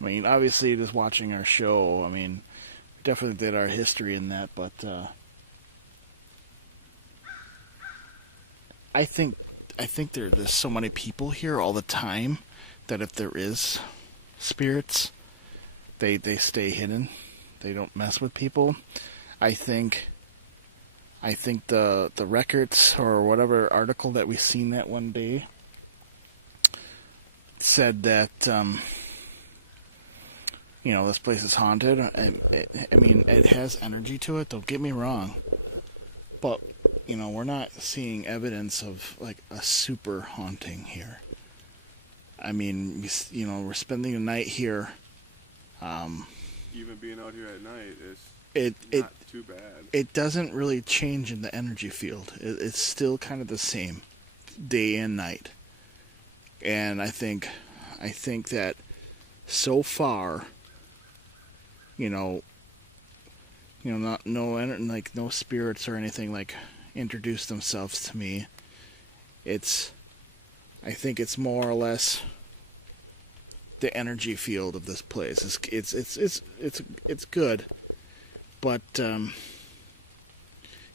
I mean, obviously, just watching our show, I mean, definitely did our history in that, but I think there's so many people here all the time that if there is spirits, they stay hidden. They don't mess with people. I think the records or whatever article that we seen that one day said that this place is haunted. I mean, it has energy to it. Don't get me wrong, but we're not seeing evidence of like a super haunting here. I mean, we're spending the night here. Even being out here at night is It too bad. it doesn't really change in the energy field. It's still kind of the same, day and night. And I think that so far, no spirits or anything like introduce themselves to me. I think it's more or less the energy field of this place. It's good, but I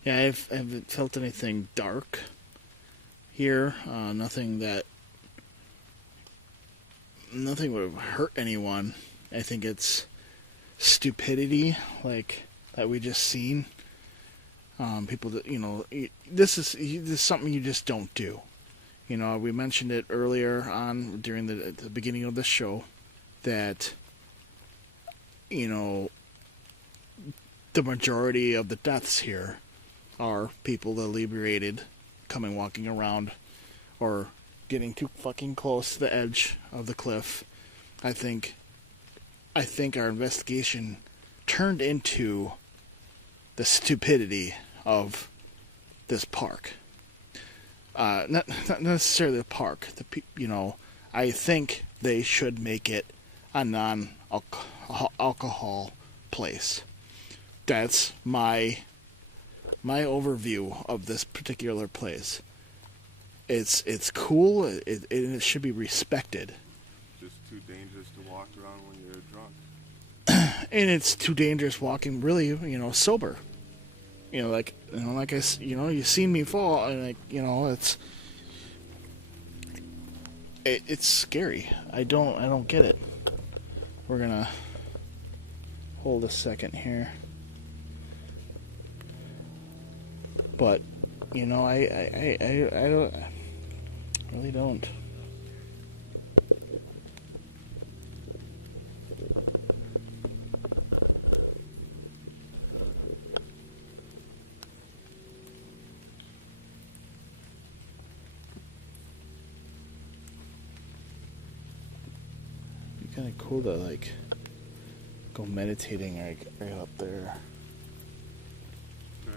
haven't felt anything dark here. Nothing would hurt anyone. I think it's stupidity, like that we just seen. People that this is something you just don't do. We mentioned it earlier on during the beginning of the show that the majority of the deaths here are people that inebriated, walking around, or getting too fucking close to the edge of the cliff. I think our investigation turned into the stupidity of this park. Not necessarily the park. I think they should make it a non-alcohol place. That's my overview of this particular place. It's cool. It should be respected. Just too dangerous to walk around when you're drunk. And it's too dangerous walking really, sober. You've seen me fall, and it's scary. I don't get it. We're gonna hold a second here, but I really don't. Kind of cool to go meditating right up there. Right.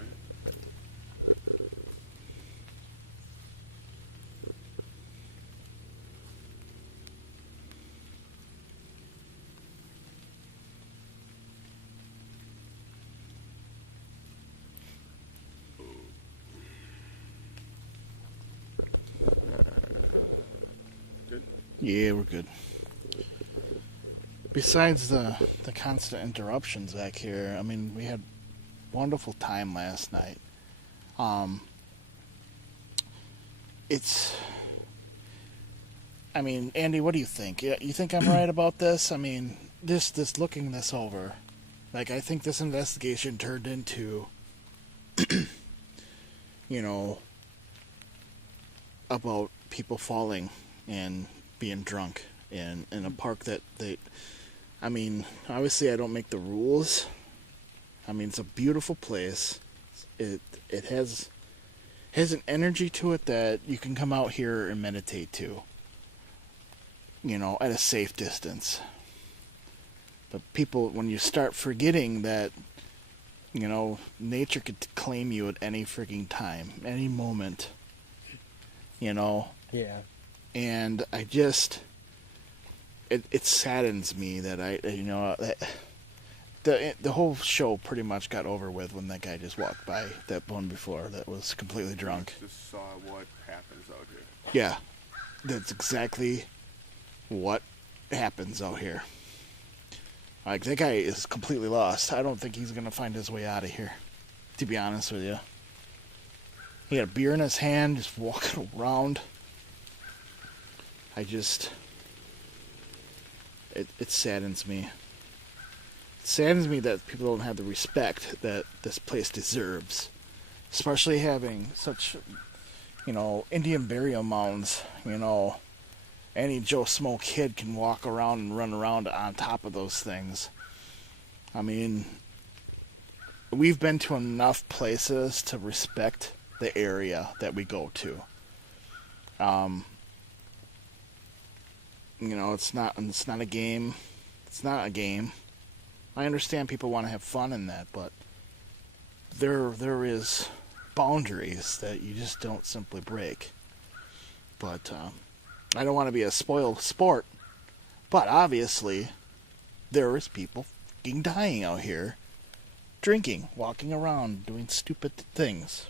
Good. Yeah, we're good. Besides the constant interruptions back here, I mean, we had wonderful time last night. Andy, what do you think? You think I'm right about this? I mean, this looking this over, I think this investigation turned into, about people falling and being drunk in a park that obviously I don't make the rules. It's a beautiful place. It has an energy to it that you can come out here and meditate to. At a safe distance. But people, when you start forgetting that, nature could claim you at any freaking time, any moment. Yeah. And I just... It saddens me that the whole show pretty much got over with when that guy just walked by that one before that was completely drunk. Just saw what happens out here. Yeah, that's exactly what happens out here. That guy is completely lost. I don't think he's gonna find his way out of here, to be honest with you. He had a beer in his hand, just walking around. It saddens me. It saddens me that people don't have the respect that this place deserves. Especially having such, Indian burial mounds, any Joe Smo kid can walk around and run around on top of those things. We've been to enough places to respect the area that we go to. it's not a game. It's not a game. I understand people want to have fun in that, but there is boundaries that you just don't simply break. But I don't want to be a spoiled sport, but obviously there is people fucking dying out here, drinking, walking around, doing stupid things.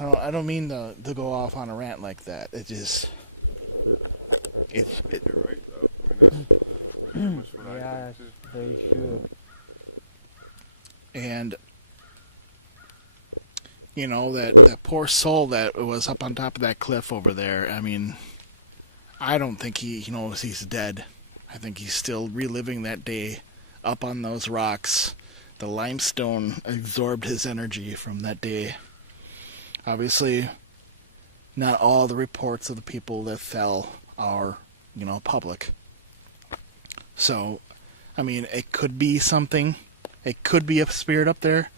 I don't mean to go off on a rant like that. It just You're right, though. I mean, that's pretty much what I Yeah, think, that's very true. and that poor soul that was up on top of that cliff over there. I mean, I don't think he knows he's dead. I think he's still reliving that day up on those rocks. The limestone absorbed his energy from that day. Obviously, not all the reports of the people that fell are, public. So, I mean, it could be something. It could be a spirit up there.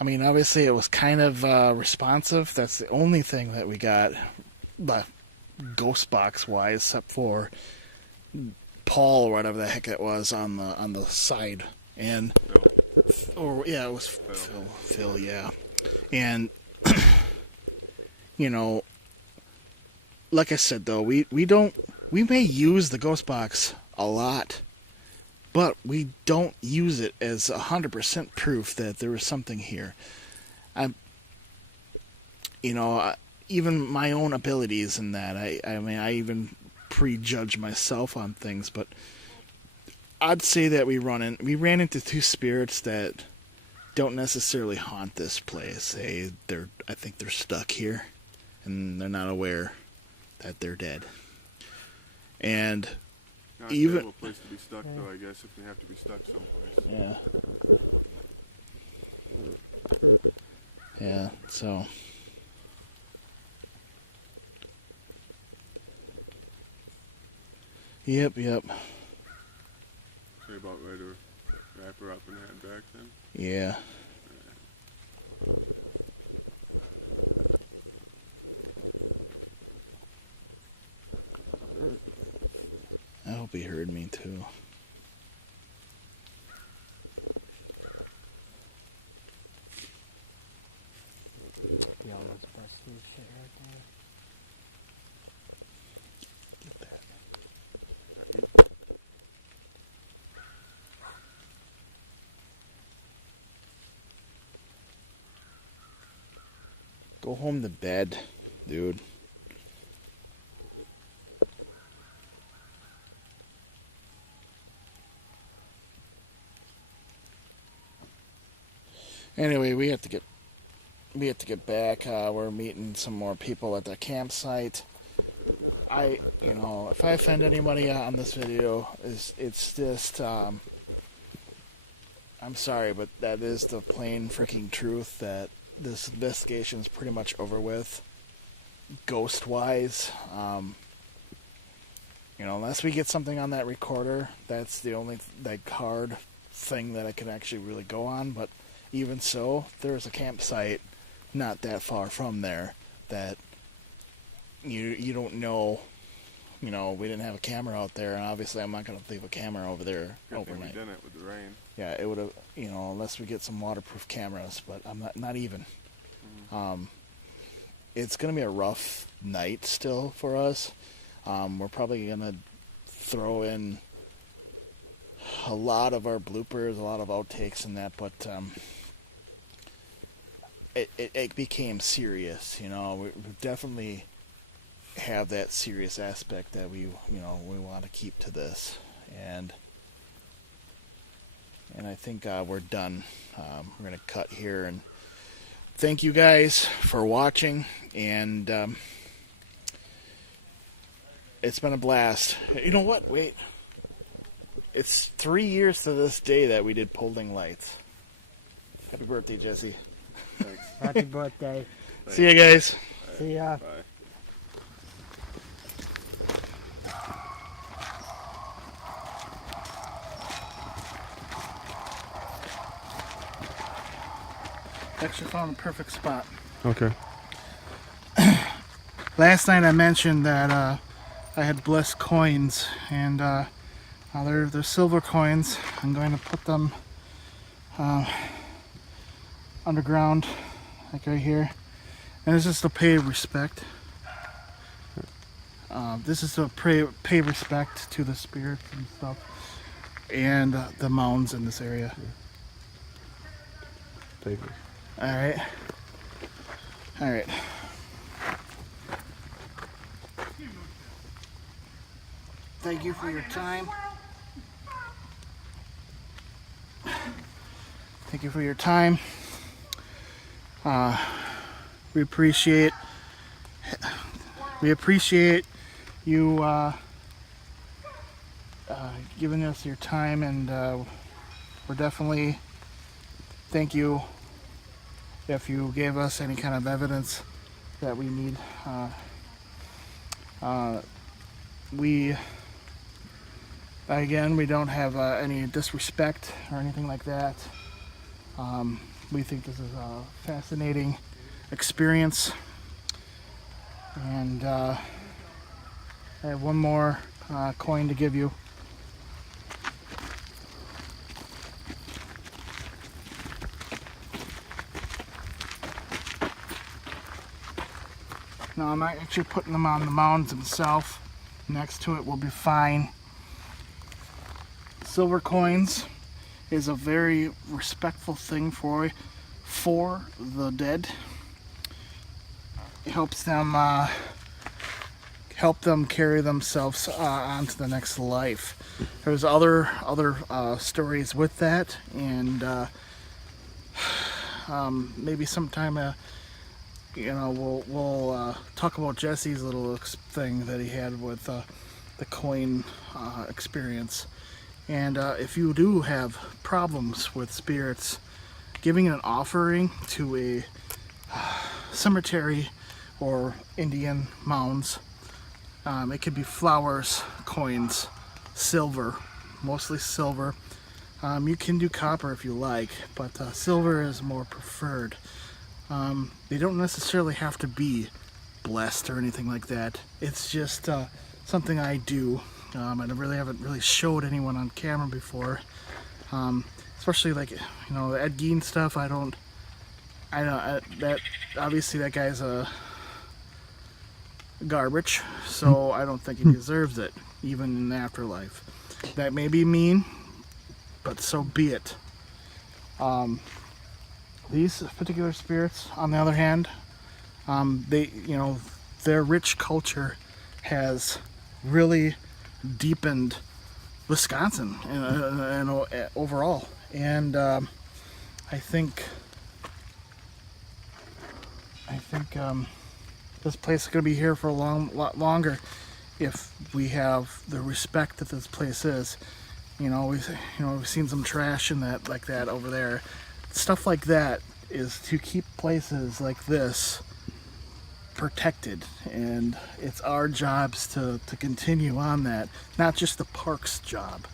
I mean, obviously, it was kind of responsive. That's the only thing that we got, ghost box wise, except for Paul or whatever the heck it was on the side, and it was Phil, yeah, and like I said though, we may use the ghost box a lot, but we don't use it as 100% proof that there was something here. Even my own abilities in that, I mean, I even prejudge myself on things, but I'd say that we ran into two spirits that don't necessarily haunt this place. I think they're stuck here, and they're not aware that they're dead. And not even a terrible place to be stuck, though. I guess if we have to be stuck someplace. Yeah. So. Yep. So you're about ready to wrap her up and head back then? Yeah. I hope he heard me too. Yeah, that's best food shit right there. Get that. Go home to bed, dude. Anyway, we have to get back. We're meeting some more people at the campsite. If I offend anybody on this video, it's just, I'm sorry, but that is the plain freaking truth that this investigation is pretty much over with, ghost-wise. Unless we get something on that recorder, that's the only hard thing that I can actually really go on. But even so, there's a campsite not that far from there that you don't know. We didn't have a camera out there, and obviously I'm not going to leave a camera over there Good overnight. thing we didn't with the rain. Yeah, it would have, unless we get some waterproof cameras, but I'm not even. Mm-hmm. It's going to be a rough night still for us. We're probably going to throw in a lot of our bloopers, a lot of outtakes and that, but it became serious, we definitely have that serious aspect that we want to keep to this, and I think we're done. We're going to cut here, and thank you guys for watching, and it's been a blast. You know what? Wait. It's 3 years to this day that we did Polding Lights. Happy birthday, Jesse. Thanks. Happy birthday. See ya, guys. See ya. Bye. Actually found a perfect spot. Okay. Last night I mentioned that I had blessed coins, and they're silver coins. I'm going to put them underground, like right here, and this is to pay respect. This is to pay respect to the spirits and stuff, and the mounds in this area. Thank you. All right. All right. Thank you for your time. Thank you for your time. We appreciate you giving us your time, and we're definitely thank you if you gave us any kind of evidence that we need. We don't have any disrespect or anything like that. We think this is a fascinating experience, and I have one more coin to give you. Now I'm not actually putting them on the mounds themselves. Next to it will be fine. Silver coins is a very respectful thing for the dead. It helps them carry themselves on to the next life. There's other stories with that, and maybe sometime we'll talk about Jesse's little thing that he had with the coin experience. And if you do have problems with spirits, giving an offering to a cemetery or Indian mounds, it could be flowers, coins, silver, mostly silver. You can do copper if you like, but silver is more preferred. They don't necessarily have to be blessed or anything like that. It's just something I do. I haven't really showed anyone on camera before, especially like the Ed Gein stuff. That obviously that guy's a garbage, so I don't think he deserves it, even in the afterlife. That may be mean, but so be it. These particular spirits, on the other hand, their rich culture has really deepened Wisconsin and overall, and I think this place is going to be here for a lot longer if we have the respect that this place is. We've seen some trash in that like that over there. Stuff like that is to keep places like this protected, and it's our jobs to continue on that, not just the park's job.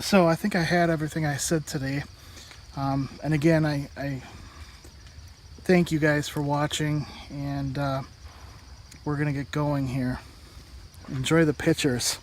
So I think I had everything I said today, and again I thank you guys for watching, and we're gonna get going here. Enjoy the pictures.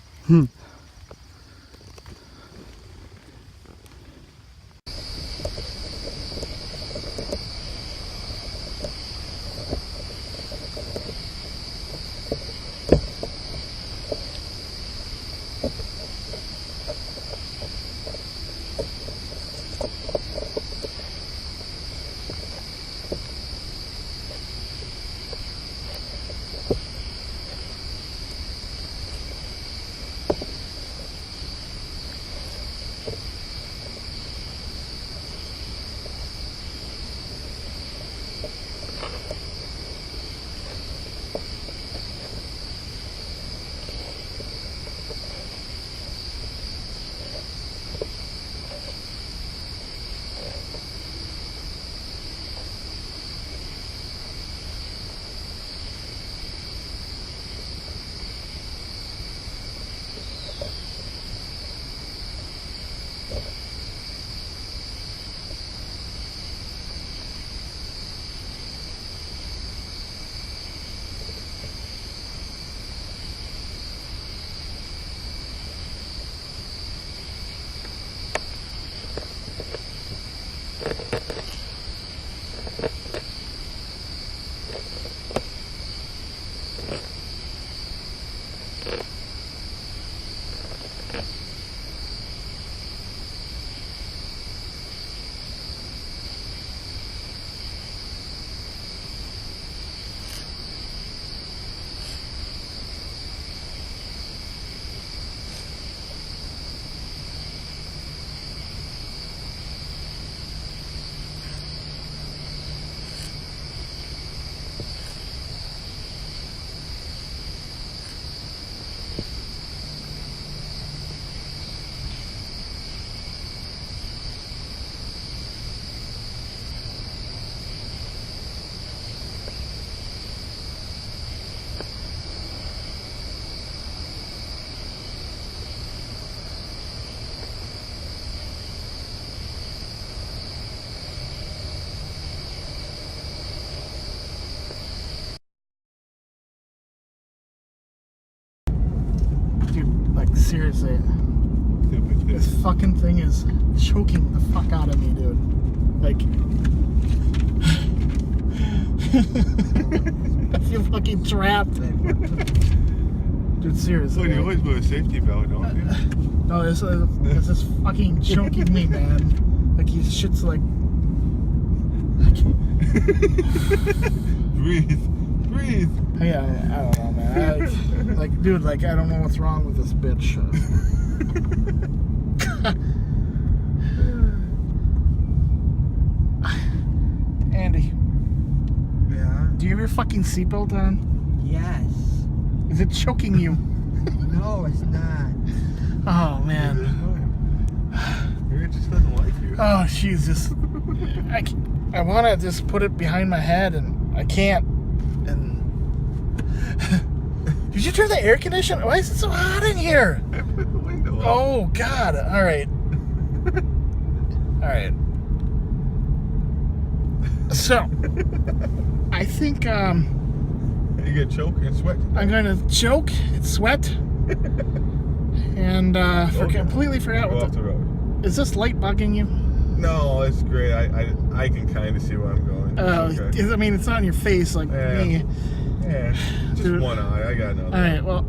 seriously. Stupid thing. This fucking thing is choking the fuck out of me, dude. Like, I feel fucking trapped. Dude, seriously. Well, you always put a safety belt, don't you? No, this is fucking choking me, man. Like, his shit's like. Breathe. Yeah, I don't know, man. Like, dude, like, I don't know what's wrong with this bitch. Andy, Yeah. do you have your fucking seatbelt on? Yes. Is it choking you? No, it's not. Oh, man. Maybe it just doesn't like you. Oh, Jesus. I want to just put it behind my head, and I can't. And did you turn the air conditioner? Why is it so hot in here? I put the window up. Oh, God. All right. All right. So, I think You get choked and sweat. I'm going to choke and sweat. And Okay. completely forgot Go what off the road. Is this light bugging you? No, it's great. I can kind of see where I'm going. Okay. I mean, it's not in your face like Yeah. me. Yeah, just Dude. one eye. I got another. All right, well,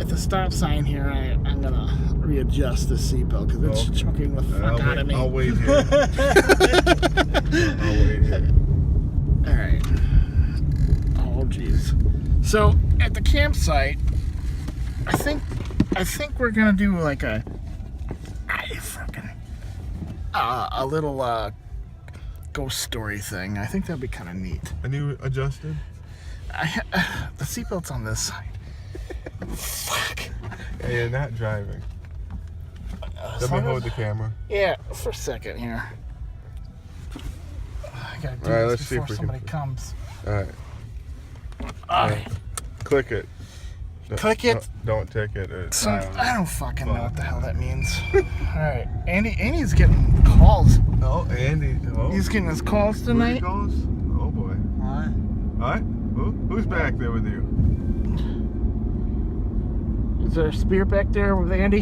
at the stop sign here, I'm going to readjust the seatbelt because it's Okay. choking the fuck out of me. I'll wait here. I'll wait here. All right. Oh, jeez. So, at the campsite, I think we're going to do like a little ghost story thing. I think that'd be kind of neat. And you adjusted? The seatbelt's on this side. Fuck. Yeah, you're not driving. As Let me long hold as- the camera. Yeah, for a second here. I gotta do All right, this let's see before if we can- somebody comes. All right. All right. Click it. Click it. Don't take it. It's, I don't fucking know what the hell that means. All right, Andy's getting calls. Oh, Andy. Oh. He's getting his calls Who tonight. he calls? Oh boy. What? All right. Who's back there with you? Is there a spear back there with Andy?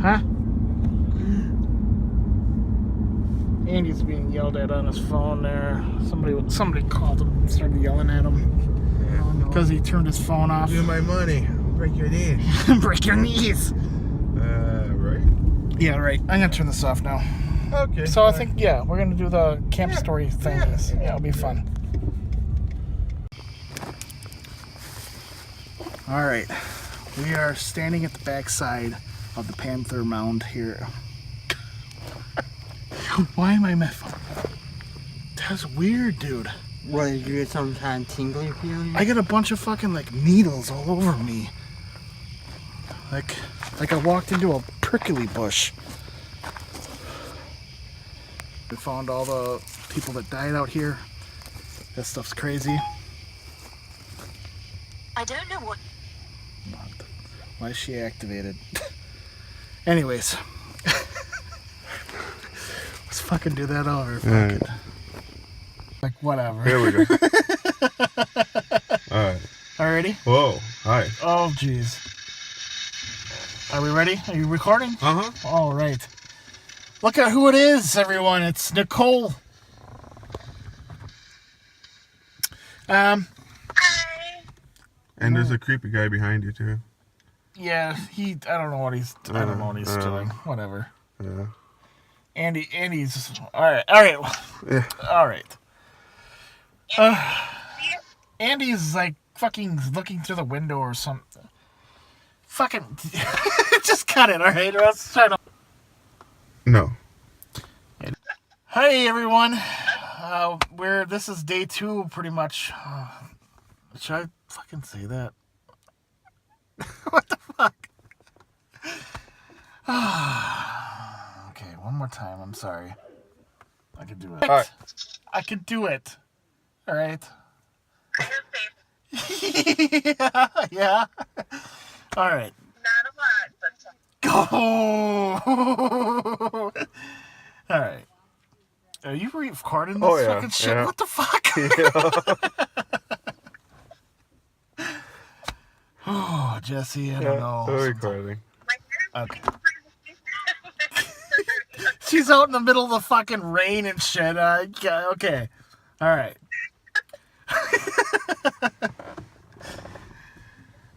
Huh? Andy's being yelled at on his phone there. Somebody called him and started yelling at him because he turned his phone off. Give my money. Break your knee. Break your knees. Right. Yeah, right. I'm gonna turn this off now. Okay. So I think, yeah, we're gonna do the camp story thing. Yeah, it'll be fun. All right, we are standing at the backside of the Panther Mound here. Why am I my phone? That's weird, dude. What, did you get some kind of tingling feeling? I got a bunch of fucking like needles all over me. Like I walked into a prickly bush. We found all the people that died out here. That stuff's crazy. I don't know what. Why is she activated? Anyways. Let's fucking do that over. Fuck Alright. it. Like, whatever. Here we go. All right. Alrighty? Whoa. Hi. Oh, jeez. Are we ready? Are you recording? Uh-huh. All right. Look at who it is, everyone. It's Nicole. Hi. And there's a creepy guy behind you too. Yeah, I don't know what he's doing. Whatever. Yeah. Andy's all right. Yeah. All right. Andy's like fucking looking through the window or something. Fucking just cut it, all right? Or else try to. No. Hey everyone, this is day 2 pretty much. Should I fucking say that? What the fuck? Okay, one more time. I'm sorry. I could do it. All right. I could do it. All right. I have faith. Yeah. All right. Not a lot, but some. Go. All right. Are you recording this Oh, yeah, fucking shit? yeah. What the fuck? Yeah. Oh, Jesse. I don't know. recording. Okay. She's out in the middle of the fucking rain and shit. Okay. All right.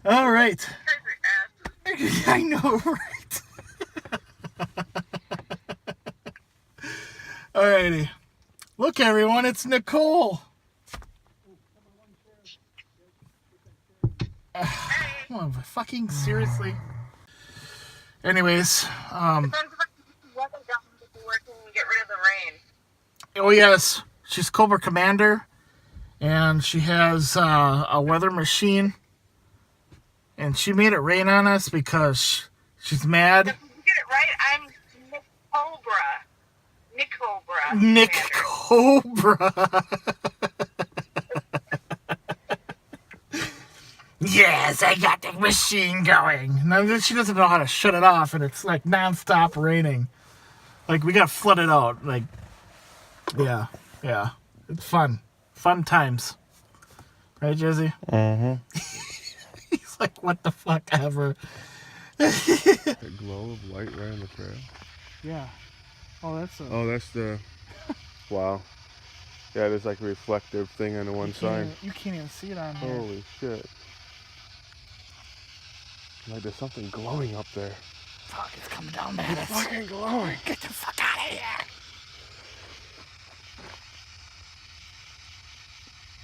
All right. I know, right? Alrighty. Look, everyone, it's Nicole. Come on, fucking seriously. Anyways, Get rid of the rain. oh yes, she's Cobra Commander, and she has a weather machine, and she made it rain on us because she's mad. If you get it right, I'm Nick Cobra. Nick Commander. Cobra. Yes, I got the machine going. Now she doesn't know how to shut it off, and it's like nonstop raining. Like we got flooded out. Like, yeah, it's fun times, right, Jesse? Mm-hmm. He's like, what the fuck ever. That glow of light right on the trail. Yeah. Oh, that's a. Oh, that's the. Wow. Yeah, there's like a reflective thing on the one side. You can't even see it on here. Holy shit. Like there's something glowing up there. Fuck, it's coming down, man. It's Fucking glowing. Get the fuck out of here.